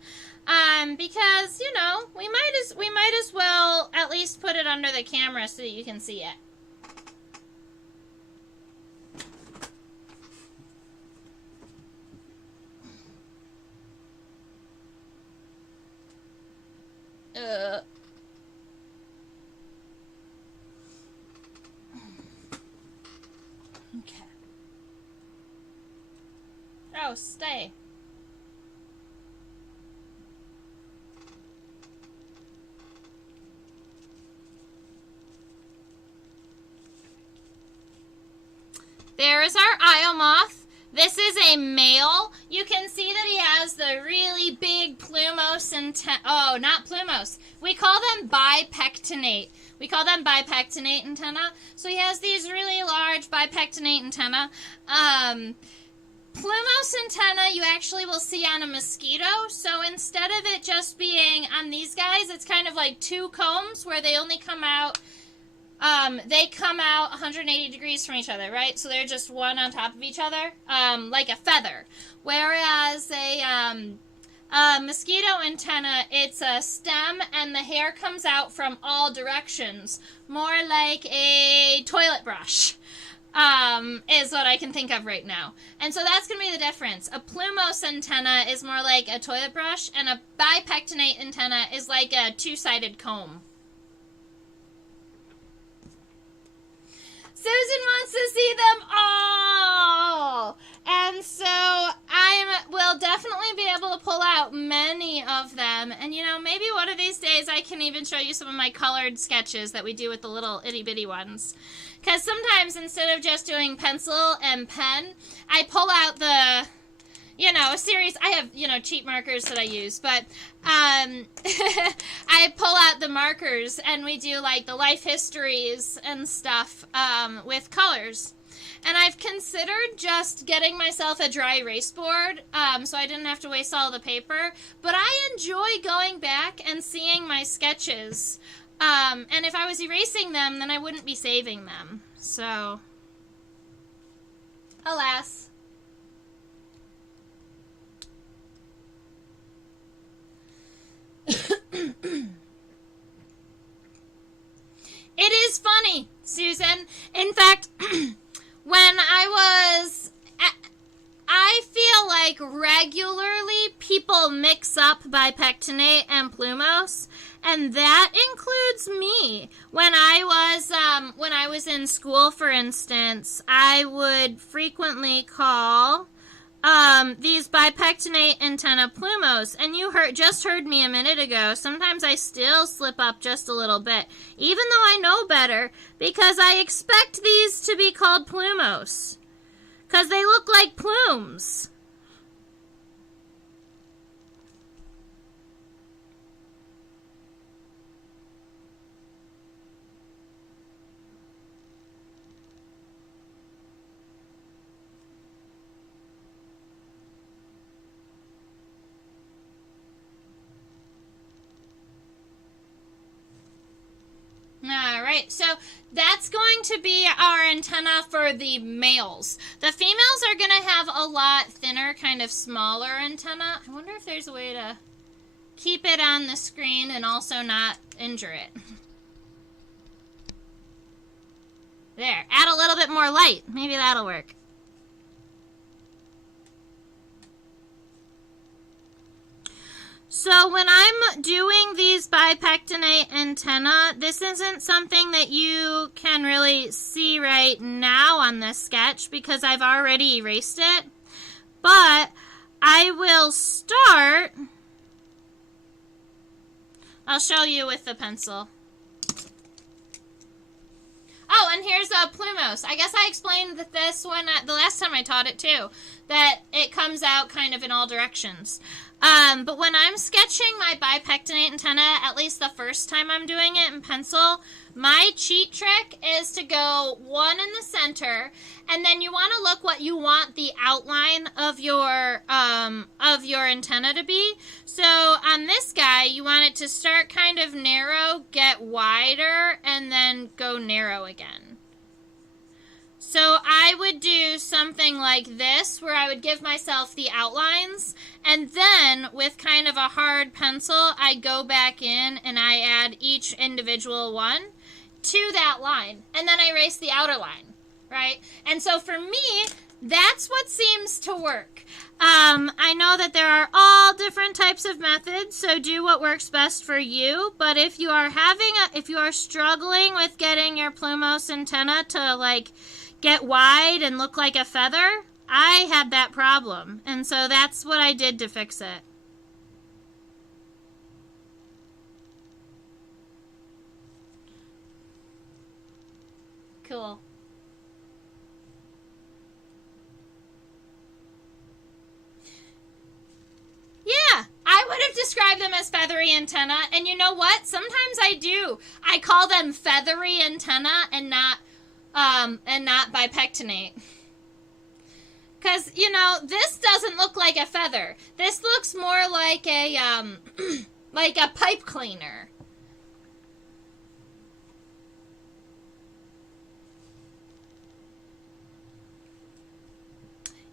Because, you know, we might as well at least put it under the camera so that you can see it. Okay. Oh, stay. There is our Moth. This is a male. You can see that he has the really big plumose antenna. Oh, not plumose. We call them bipectinate. We call them bipectinate antenna. So he has these really large bipectinate antenna. Plumose antenna you actually will see on a mosquito. So instead of it just being on these guys, it's kind of like two combs where they only come out. They come out 180 degrees from each other, right? So they're just one on top of each other, like a feather. Whereas a mosquito antenna, it's a stem and the hair comes out from all directions. More like a toilet brush, is what I can think of right now. And so that's going to be the difference. A plumose antenna is more like a toilet brush, and a bipectinate antenna is like a two-sided comb. Susan wants to see them all. And so I will definitely be able to pull out many of them. And, you know, maybe one of these days I can even show you some of my colored sketches that we do with the little itty-bitty ones. Because sometimes instead of just doing pencil and pen, I pull out the, you know, a series. I have, you know, cheap markers that I use. But I pull out the markers and we do, like, the life histories and stuff with colors. And I've considered just getting myself a dry erase board so I didn't have to waste all the paper. But I enjoy going back and seeing my sketches. And if I was erasing them, then I wouldn't be saving them. So, alas. It is funny, Susan. In fact, when I feel like regularly people mix up bipectinate and plumose, and that includes me. When I was in school, for instance, I would frequently call these bipectinate antenna plumose, and you just heard me a minute ago. Sometimes I still slip up just a little bit, even though I know better, because I expect these to be called plumose, because they look like plumes. Alright, so that's going to be our antenna for the males. The females are going to have a lot thinner, kind of smaller antenna. I wonder if there's a way to keep it on the screen and also not injure it. There, add a little bit more light. Maybe that'll work. So when I'm doing these bipectinate antenna, this isn't something that you can really see right now on this sketch because I've already erased it. But I will start. I'll show you with the pencil. Oh, and here's a plumose. I guess I explained this one the last time I taught it too, that it comes out kind of in all directions. But when I'm sketching my bipectinate antenna, at least the first time I'm doing it in pencil, my cheat trick is to go one in the center, and then you want to look what you want the outline of your antenna to be. So on this guy, you want it to start kind of narrow, get wider, and then go narrow again. So I would do something like this, where I would give myself the outlines, and then with kind of a hard pencil, I go back in and I add each individual one to that line, and then I erase the outer line, right? And so for me, that's what seems to work. I know that there are all different types of methods, so do what works best for you. But if you are if you are struggling with getting your plumose antenna to like get wide and look like a feather, I had that problem, and so that's what I did to fix it. Cool. Yeah, I would have described them as feathery antenna, and you know what? Sometimes I do. I call them feathery antenna and not bipectinate. Because, you know, this doesn't look like a feather. This looks more like a, like a pipe cleaner.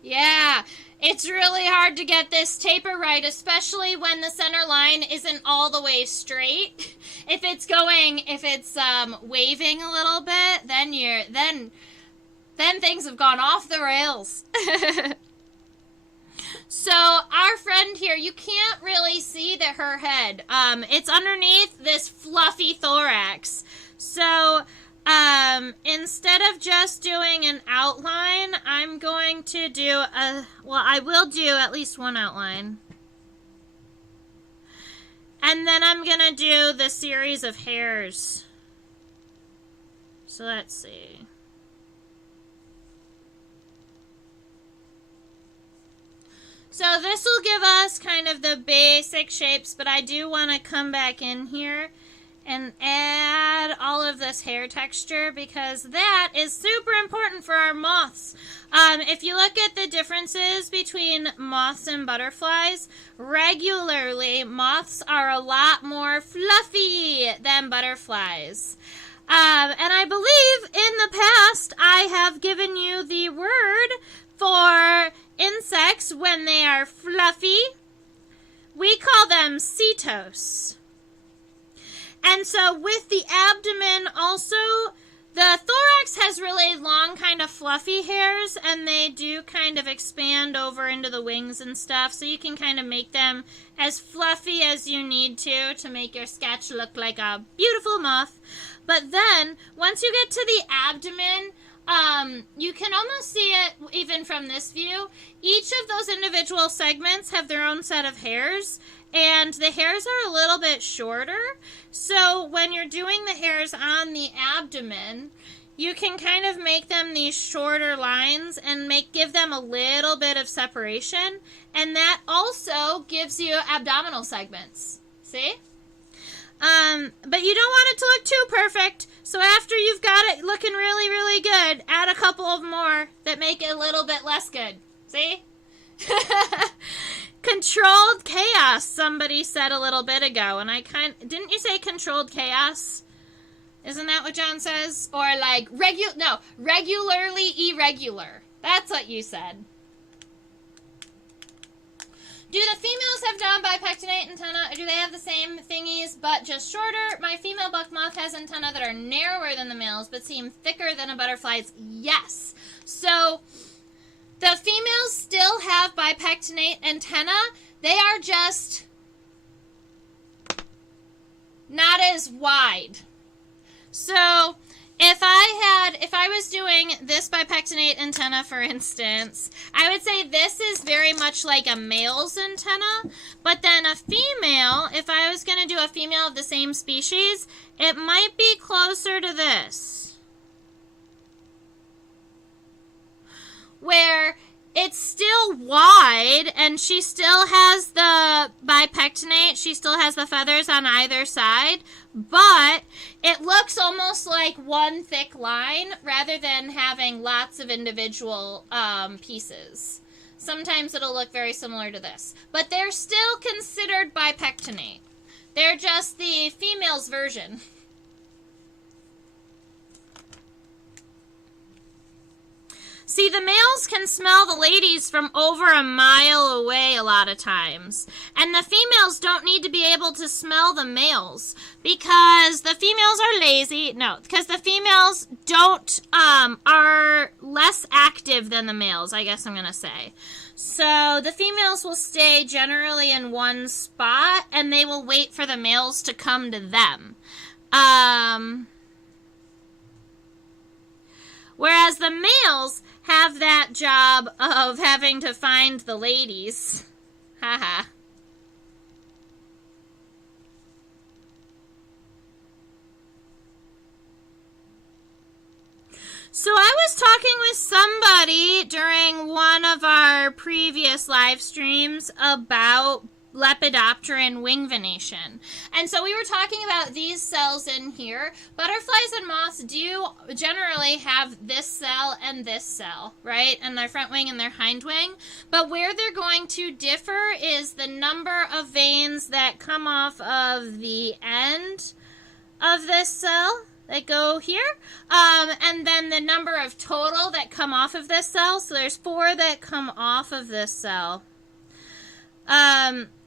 Yeah, it's really hard to get this taper right, especially when the center line isn't all the way straight. If it's waving a little bit, then things have gone off the rails. So our friend here, you can't really see her head. It's underneath this fluffy thorax. So instead of just doing an outline, I'm going to do I will do at least one outline. And then I'm going to do the series of hairs. So let's see. So this will give us kind of the basic shapes, but I do want to come back in here and add all of this hair texture, because that is super important for our moths. If you look at the differences between moths and butterflies, regularly moths are a lot more fluffy than butterflies. And I believe in the past I have given you the word for insects when they are fluffy. We call them cetos. And so with the abdomen also, the thorax has really long kind of fluffy hairs, and they do kind of expand over into the wings and stuff, so you can kind of make them as fluffy as you need to make your sketch look like a beautiful moth. But then, once you get to the abdomen, you can almost see it even from this view. Each of those individual segments have their own set of hairs, and the hairs are a little bit shorter. So when you're doing the hairs on the abdomen, you can kind of make them these shorter lines and give them a little bit of separation. And that also gives you abdominal segments. See? But you don't want it to look too perfect. So after you've got it looking really, really good, add a couple of more that make it a little bit less good. See? Controlled chaos, somebody said a little bit ago, and didn't you say controlled chaos? Isn't that what John says? Or like regularly irregular. That's what you said. Do the females have non-bipectinate antenna, or do they have the same thingies but just shorter? My female buck moth has antennae that are narrower than the males but seem thicker than a butterfly's. Yes. So the females still have bipectinate antenna. They are just not as wide. So if I was doing this bipectinate antenna, for instance, I would say this is very much like a male's antenna, but then a female, if I was going to do a female of the same species, it might be closer to this, where it's still little wide, and she still has the bipectinate. She still has the feathers on either side, but it looks almost like one thick line rather than having lots of individual pieces. Sometimes it'll look very similar to this, but they're still considered bipectinate. They're just the female's version. See, the males can smell the ladies from over a mile away a lot of times. And the females don't need to be able to smell the males because the females are lazy. No, because the females are less active than the males, I guess I'm going to say. So the females will stay generally in one spot and they will wait for the males to come to them. Whereas the males have that job of having to find the ladies. Haha. So I was talking with somebody during one of our previous live streams about Lepidopter and wing venation. And so we were talking about these cells in here. Butterflies and moths do generally have this cell and this cell, right? And their front wing and their hind wing. But where they're going to differ is the number of veins that come off of the end of this cell that go here. And then the number of total that come off of this cell. So there's 4 that come off of this cell.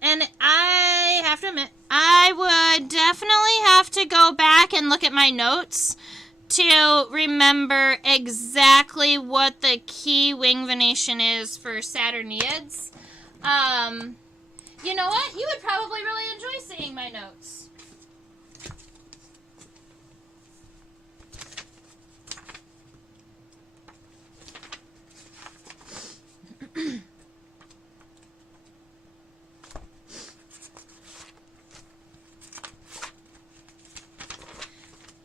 And I have to admit, I would definitely have to go back and look at my notes to remember exactly what the key wing venation is for Saturniids. You know what? You would probably really enjoy seeing my notes.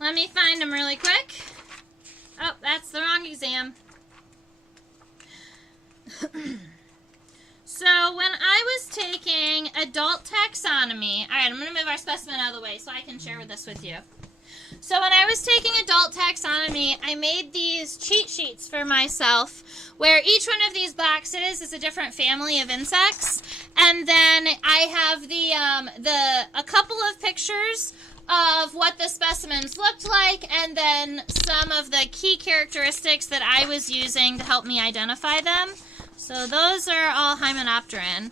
Let me find them really quick. Oh, that's the wrong exam. So when I was taking adult taxonomy, all right, I'm going to move our specimen out of the way so I can share this with you. So when I was taking adult taxonomy, I made these cheat sheets for myself where each one of these boxes is a different family of insects. And then I have a couple of pictures of what the specimens looked like, and then some of the key characteristics that I was using to help me identify them. So those are all Hymenopteran.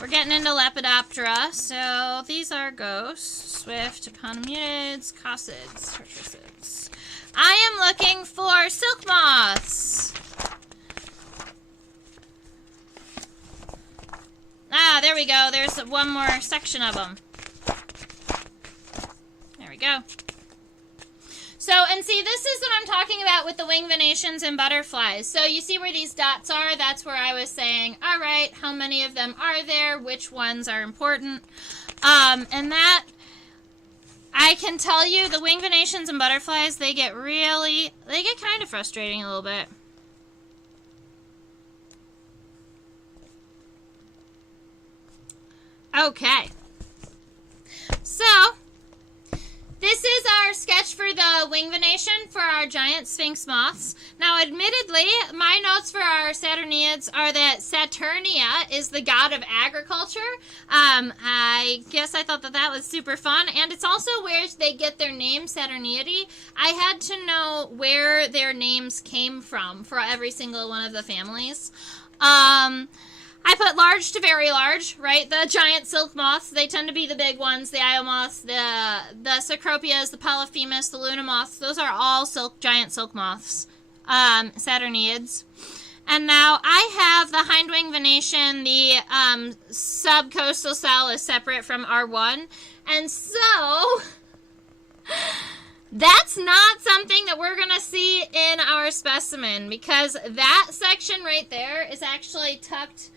We're getting into Lepidoptera. So these are ghosts, swift, economutids, caucids, tortoises. I am looking for silk moths. Ah, there we go. There's one more section of them. There we go. So, and see, this is what I'm talking about with the wing venations and butterflies. So you see where these dots are? That's where I was saying, all right, how many of them are there? Which ones are important? And that, I can tell you, the wing venations and butterflies, they get kind of frustrating a little bit. Okay. So, this is our sketch for the wing venation for our giant sphinx moths. Now, admittedly, my notes for our Saturniids are that Saturnia is the god of agriculture. I guess I thought that was super fun, and it's also where they get their name, Saturniidae. I had to know where their names came from for every single one of the families. I put large to very large, right? The giant silk moths, they tend to be the big ones. The Io moths, the Cecropias, the Polyphemus, the Luna moths. Those are all giant silk moths, Saturniids. And now I have the Hindwing Venation. The subcoastal cell is separate from R1. And so that's not something that we're going to see in our specimen because that section right there is actually tucked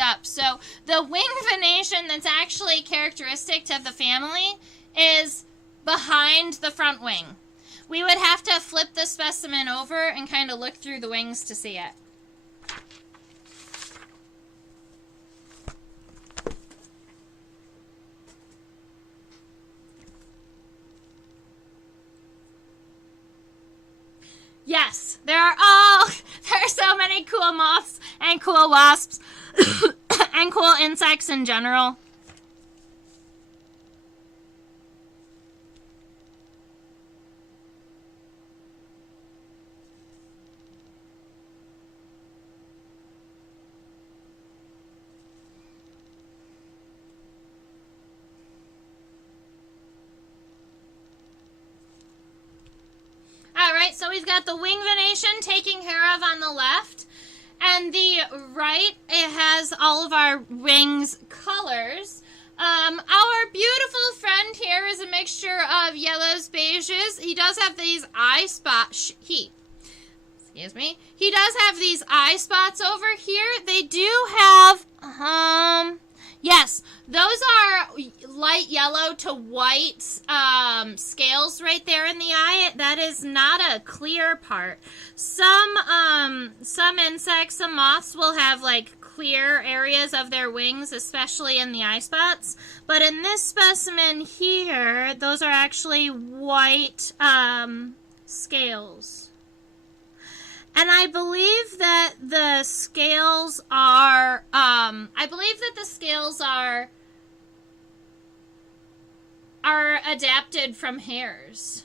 up. So the wing venation that's actually characteristic to the family is behind the front wing. We would have to flip the specimen over and kind of look through the wings to see it. Yes, there are so many cool moths and cool wasps and cool insects in general. Alright, so we've got the Wing Venation taken care of on the left. And the right, it has all of our wings colors. Our beautiful friend here is a mixture of yellows, beiges. He does have these eye spots. Excuse me. He does have these eye spots over here. They do have, yes, those are light yellow to white scales right there in the eye. That is not a clear part. Some insects, some moths will have like clear areas of their wings, especially in the eye spots. But in this specimen here, those are actually white scales. And I believe that the scales are, are adapted from hairs.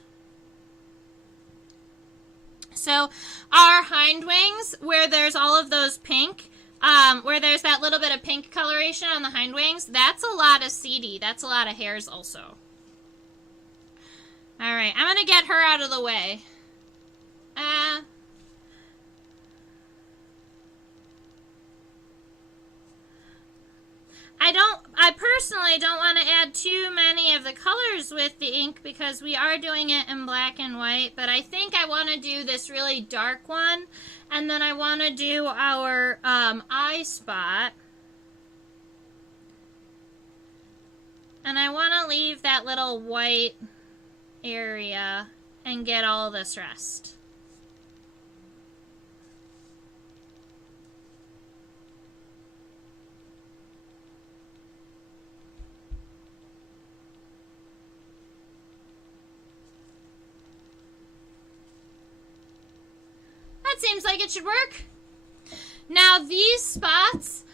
So our hind wings, where there's all of those pink, where there's that little bit of pink coloration on the hind wings, that's a lot of seedy. That's a lot of hairs also. All right, I'm going to get her out of the way. I personally don't want to add too many of the colors with the ink because we are doing it in black and white, but I think I want to do this really dark one, and then I want to do our eye spot. And I want to leave that little white area and get all this rest. Seems like it should work. Now these spots,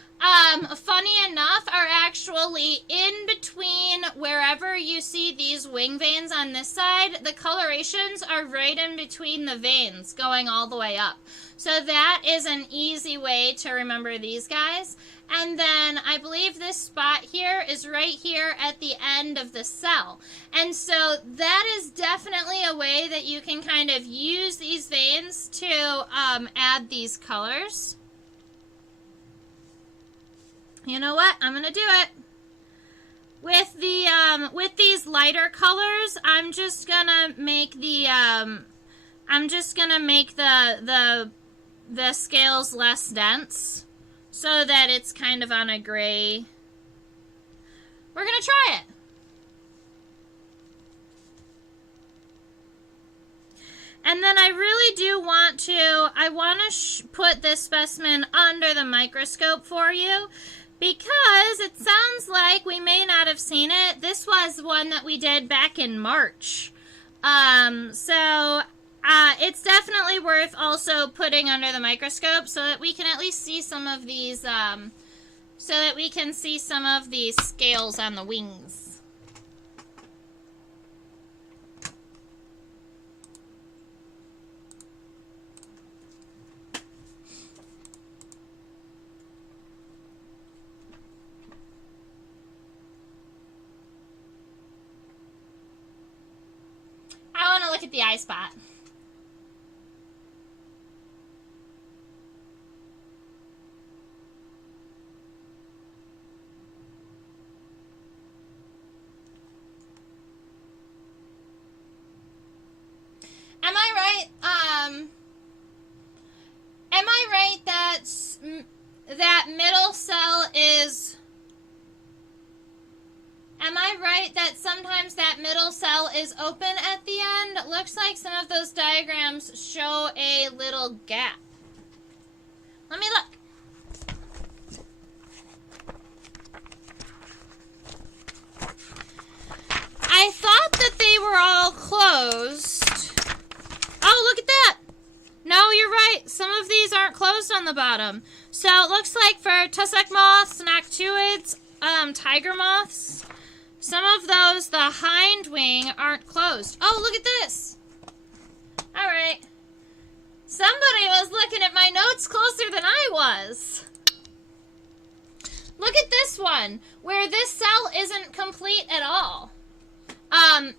funny enough, are actually in between wherever you see these wing veins on this side. The colorations are right in between the veins going all the way up. So that is an easy way to remember these guys. And then I believe this spot here is right here at the end of the cell. And so that is definitely a way that you can kind of use these veins to add these colors. You know what? I'm going to do it. With the with these lighter colors, I'm just going to make the the scales less dense, so that it's kind of on a gray. We're going to try it. And then I really do want to, put this specimen under the microscope for you, because it sounds like we may not have seen it. This was one that we did back in March. It's definitely worth also putting under the microscope so that we can at least see some of these, scales on the wings. I want to look at the eye spot. Am I right that that middle cell is... Am I right that sometimes that middle cell is open at the end? It looks like some of those diagrams show a little gap. Let me look. I thought that they were all closed. Oh, look at that. on the bottom. So it looks like for tussock moths, noctuids, tiger moths, some of those, the hind wing aren't closed. Oh, look at this. All right. Somebody was looking at my notes closer than I was. Look at this one, where this cell isn't complete at all.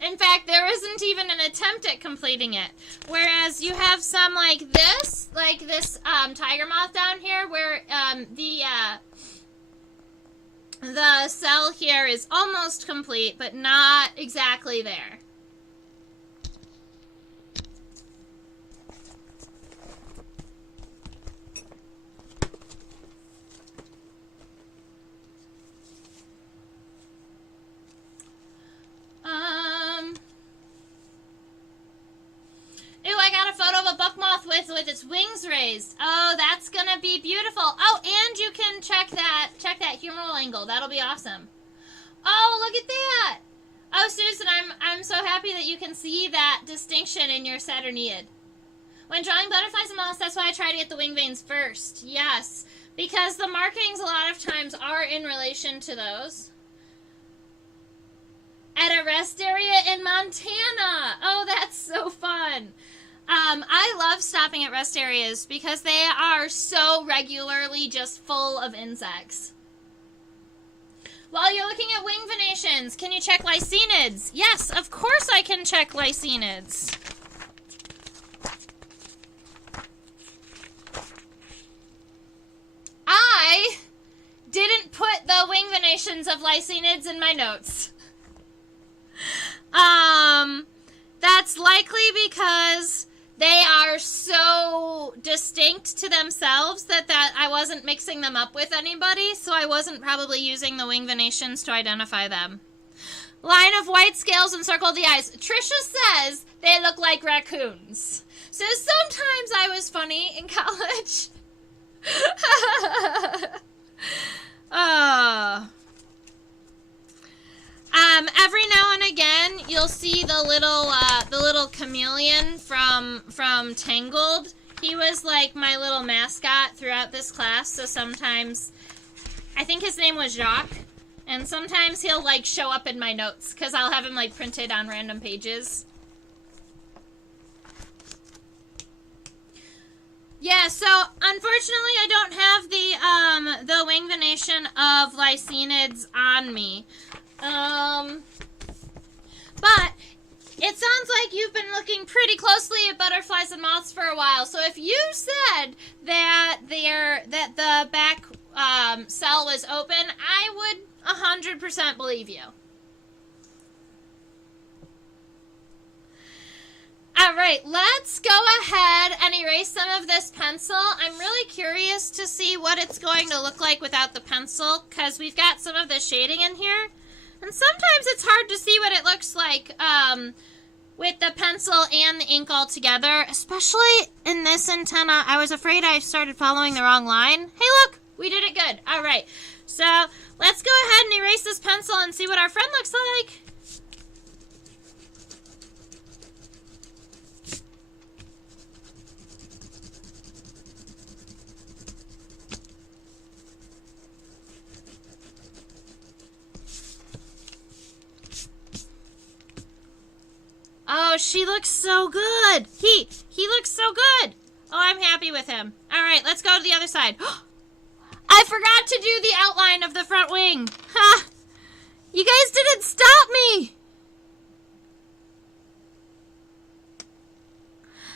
In fact, there isn't even an attempt at completing it. Whereas you have some like this tiger moth down here, where the cell here is almost complete, but not exactly there. Ooh, I got a photo of a buck moth with its wings raised. Oh, that's gonna be beautiful. Oh, and you can check that humeral angle. That'll be awesome. Oh, look at that. Oh, Susan, I'm so happy that you can see that distinction in your Saturniid. When drawing butterflies and moths, that's why I try to get the wing veins first. Yes, because the markings a lot of times are in relation to those. At a rest area in Montana. Oh, that's so fun. I love stopping at rest areas because they are so regularly just full of insects. While you're looking at wing venations, can you check lycaenids? Yes, of course I can check lycaenids. I didn't put the wing venations of lycaenids in my notes. That's likely because they are so distinct to themselves that I wasn't mixing them up with anybody, so I wasn't probably using the wing venations to identify them. Line of white scales encircle the eyes. Trisha says they look like raccoons. So sometimes I was funny in college. Every now and again, you'll see the little chameleon from Tangled. He was like my little mascot throughout this class. So sometimes, I think his name was Jacques, and sometimes he'll like show up in my notes because I'll have him like printed on random pages. Yeah, so unfortunately I don't have the wing venation of lycaenids on me. But it sounds like you've been looking pretty closely at butterflies and moths for a while. So if you said that the back cell was open, I would 100% believe you. All right, let's go ahead and erase some of this pencil. I'm really curious to see what it's going to look like without the pencil, because we've got some of the shading in here. And sometimes it's hard to see what it looks like with the pencil and the ink all together, especially in this antenna. I was afraid I started following the wrong line. Hey, look, we did it good. All right, so let's go ahead and erase this pencil and see what our friend looks like. Oh, she looks so good. He looks so good. Oh, I'm happy with him. All right, let's go to the other side. I forgot to do the outline of the front wing. Ha! You guys didn't stop me.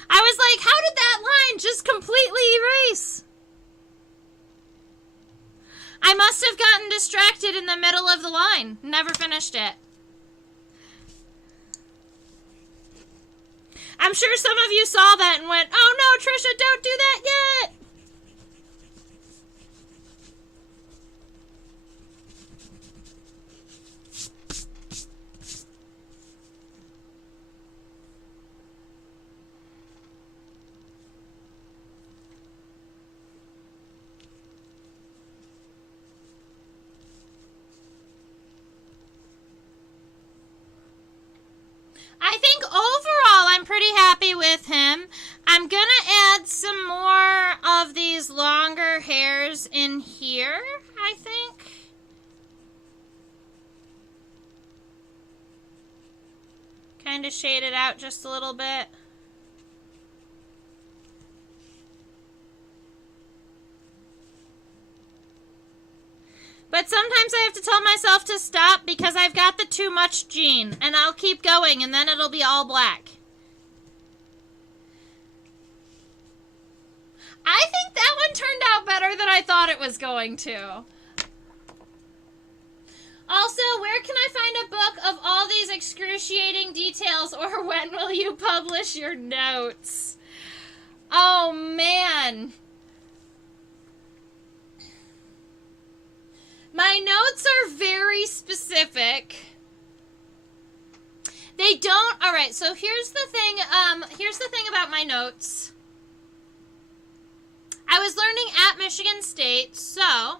I was like, how did that line just completely erase? I must have gotten distracted in the middle of the line. Never finished it. I'm sure some of you saw that and went, oh no, Trisha, don't do that yet. I think overall I'm pretty happy with him. I'm gonna add some more of these longer hairs in here, I think. Kind of shade it out just a little bit. But sometimes I have to tell myself to stop because I've got the too much gene, and I'll keep going, and then it'll be all black. I think that one turned out better than I thought it was going to. Also, where can I find a book of all these excruciating details, or when will you publish your notes? Oh, man. My notes are very specific. They don't... Alright, so here's the thing about my notes. I was learning at Michigan State, so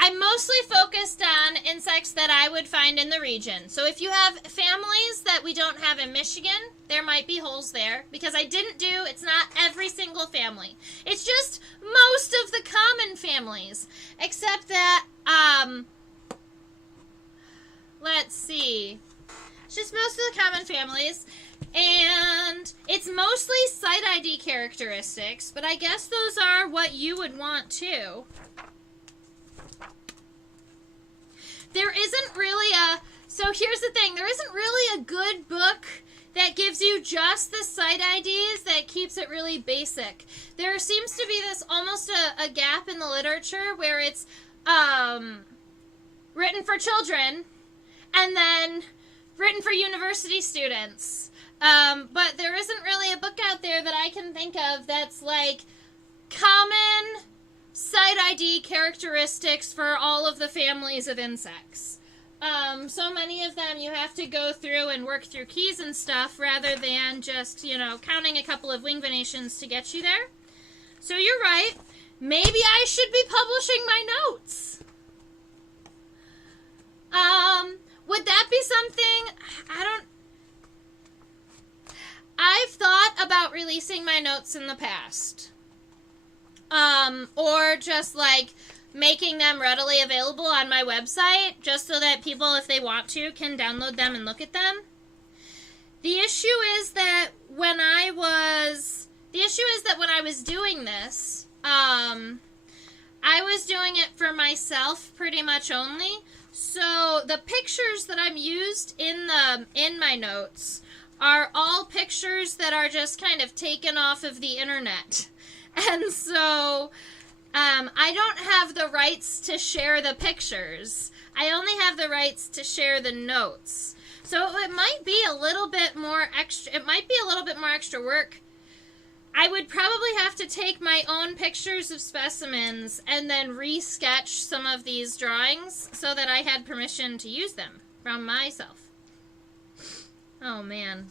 I'm mostly focused on insects that I would find in the region. So if you have families that we don't have in Michigan, there might be holes there, because it's not every single family. It's just most of the common families, except that, let's see, it's just most of the common families, and it's mostly site ID characteristics, but I guess those are what you would want too. There isn't really so here's the thing, there isn't really a good book that gives you just the site IDs that keeps it really basic. There seems to be this almost a gap in the literature where it's written for children and then written for university students. But there isn't really a book out there that I can think of that's like common site ID characteristics for all of the families of insects. So many of them you have to go through and work through keys and stuff rather than just, counting a couple of wing venations to get you there. So you're right. Maybe I should be publishing my notes. Would that be something? I've thought about releasing my notes in the past. Or just like making them readily available on my website just so that people, if they want to, can download them and look at them. The issue is that when I was doing this, I was doing it for myself pretty much only. So the pictures that I'm used in my notes are all pictures that are just kind of taken off of the internet. And so I don't have the rights to share the pictures. I only have the rights to share the notes. So it might be a little bit more extra work. I would probably have to take my own pictures of specimens and then re-sketch some of these drawings so that I had permission to use them from myself. Oh, man.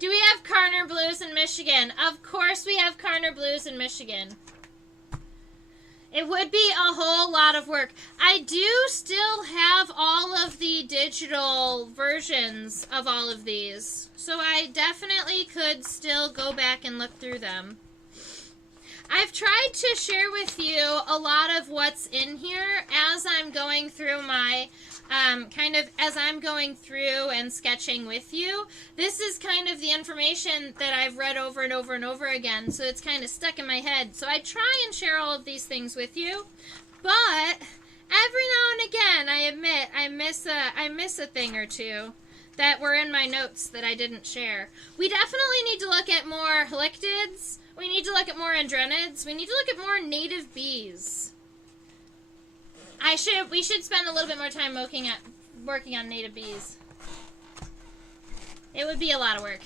Do we have Carner Blues in Michigan? Of course we have Carner Blues in Michigan. It would be a whole lot of work. I do still have all of the digital versions of all of these, so I definitely could still go back and look through them. I've tried to share with you a lot of what's in here as I'm going through my, as I'm going through and sketching with you. This is kind of the information that I've read over and over and over again, so it's kind of stuck in my head. So I try and share all of these things with you, but every now and again, I admit, I miss a thing or two that were in my notes that I didn't share. We definitely need to look at more halictids. We need to look at more andrenids. We need to look at more native bees. We should spend a little bit more time working on native bees. It would be a lot of work.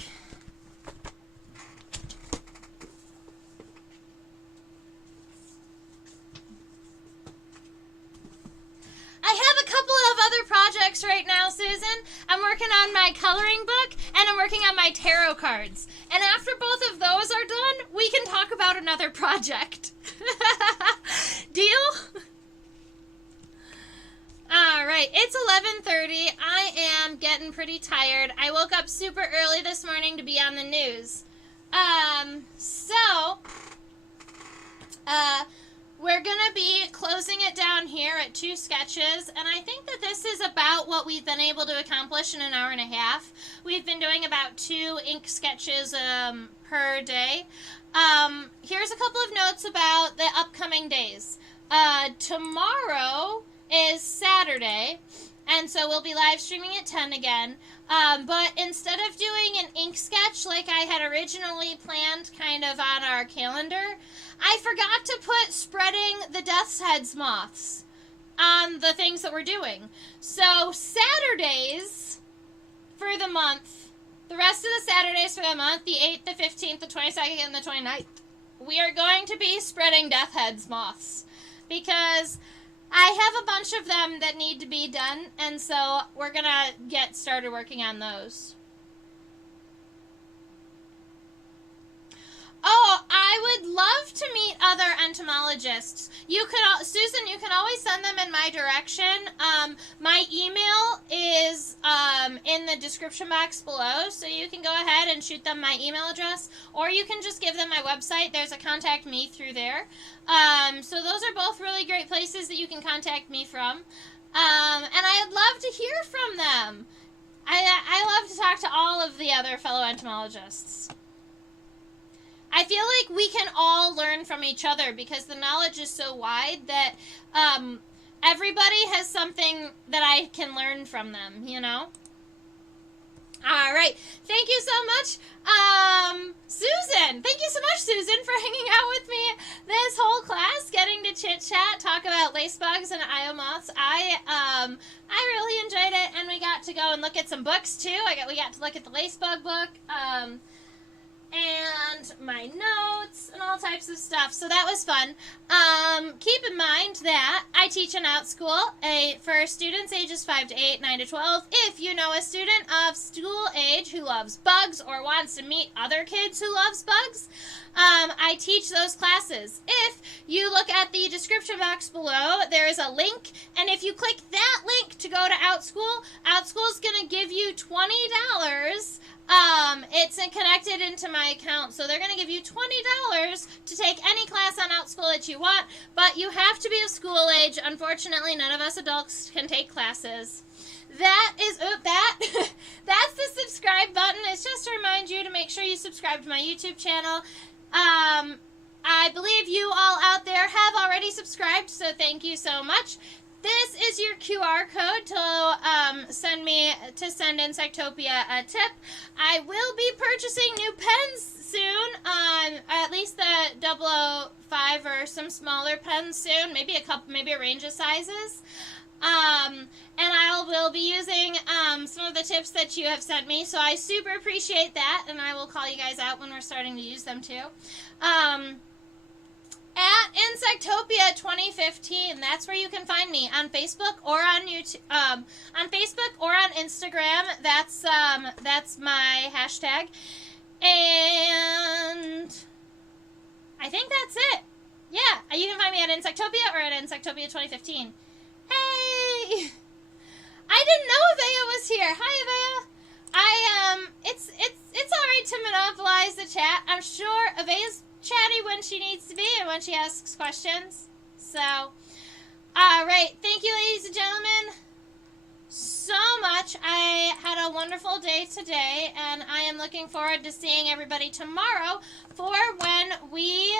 I have a couple of other projects right now, Susan. I'm working on my coloring book, and I'm working on my tarot cards. And after both of those are done, we can talk about another project. Deal? All right, it's 11:30. I am getting pretty tired. I woke up super early this morning to be on the news. We're going to be closing it down here at 2 sketches, and I think that this is about what we've been able to accomplish in an hour and a half. We've been doing about 2 ink sketches per day. Here's a couple of notes about the upcoming days. Tomorrow is Saturday, and so we'll be live streaming at 10 again. But instead of doing an ink sketch like I had originally planned kind of on our calendar, I forgot to put spreading the death's heads moths on the things that we're doing. So Saturdays for the month, the rest of the Saturdays for the month, the 8th, the 15th, the 22nd, and the 29th, we are going to be spreading death heads moths because I have a bunch of them that need to be done, and so we're going to get started working on those. Oh, I would love to meet other entomologists. Susan, you can always send them in my direction. My email is in the description box below, so you can go ahead and shoot them my email address, or you can just give them my website. There's a contact me through there. So those are both really great places that you can contact me from. And I'd love to hear from them. I love to talk to all of the other fellow entomologists. I feel like we can all learn from each other because the knowledge is so wide that everybody has something that I can learn from them, you know? All right. Thank you so much, Susan. Thank you so much, Susan, for hanging out with me this whole class, getting to chit-chat, talk about lace bugs and Io moths. I really enjoyed it, and we got to go and look at some books, too. We got to look at the lace bug book, and my notes and all types of stuff. So that was fun. Keep in mind that I teach an OutSchool for students ages 5 to 8, 9 to 12. If you know a student of school age who loves bugs or wants to meet other kids who loves bugs, I teach those classes. If you look at the description box below, there is a link, and if you click that link to go to OutSchool, OutSchool is going to give you $20. It's connected into my account, so they're going to give you $20 to take any class on OutSchool that you want, but you have to be of school age. Unfortunately, none of us adults can take classes. That is, that's the subscribe button. It's just to remind you to make sure you subscribe to my YouTube channel. I believe you all out there have already subscribed, so thank you so much. This is your QR code to send Insectopia a tip. I will be purchasing new pens soon, at least the 005 or some smaller pens soon, maybe a range of sizes. And I will be using some of the tips that you have sent me, so I super appreciate that, and I will call you guys out when we're starting to use them too. At Insectopia 2015, that's where you can find me on Facebook or on YouTube, on Facebook or on Instagram. That's my hashtag, and I think that's it. Yeah, you can find me at Insectopia or at Insectopia 2015. Hey, I didn't know Avea was here. Hi, Avea. It's all right to monopolize the chat. I'm sure Avea's chatty when she needs to be and when she asks questions. So, all right. Thank you, ladies and gentlemen, so much. I had a wonderful day today, and I am looking forward to seeing everybody tomorrow for when we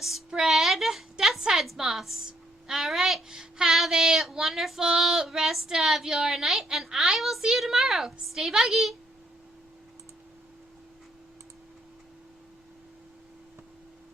spread Death's Heads moths. All right. Have a wonderful rest of your night, and I will see you tomorrow. Stay buggy.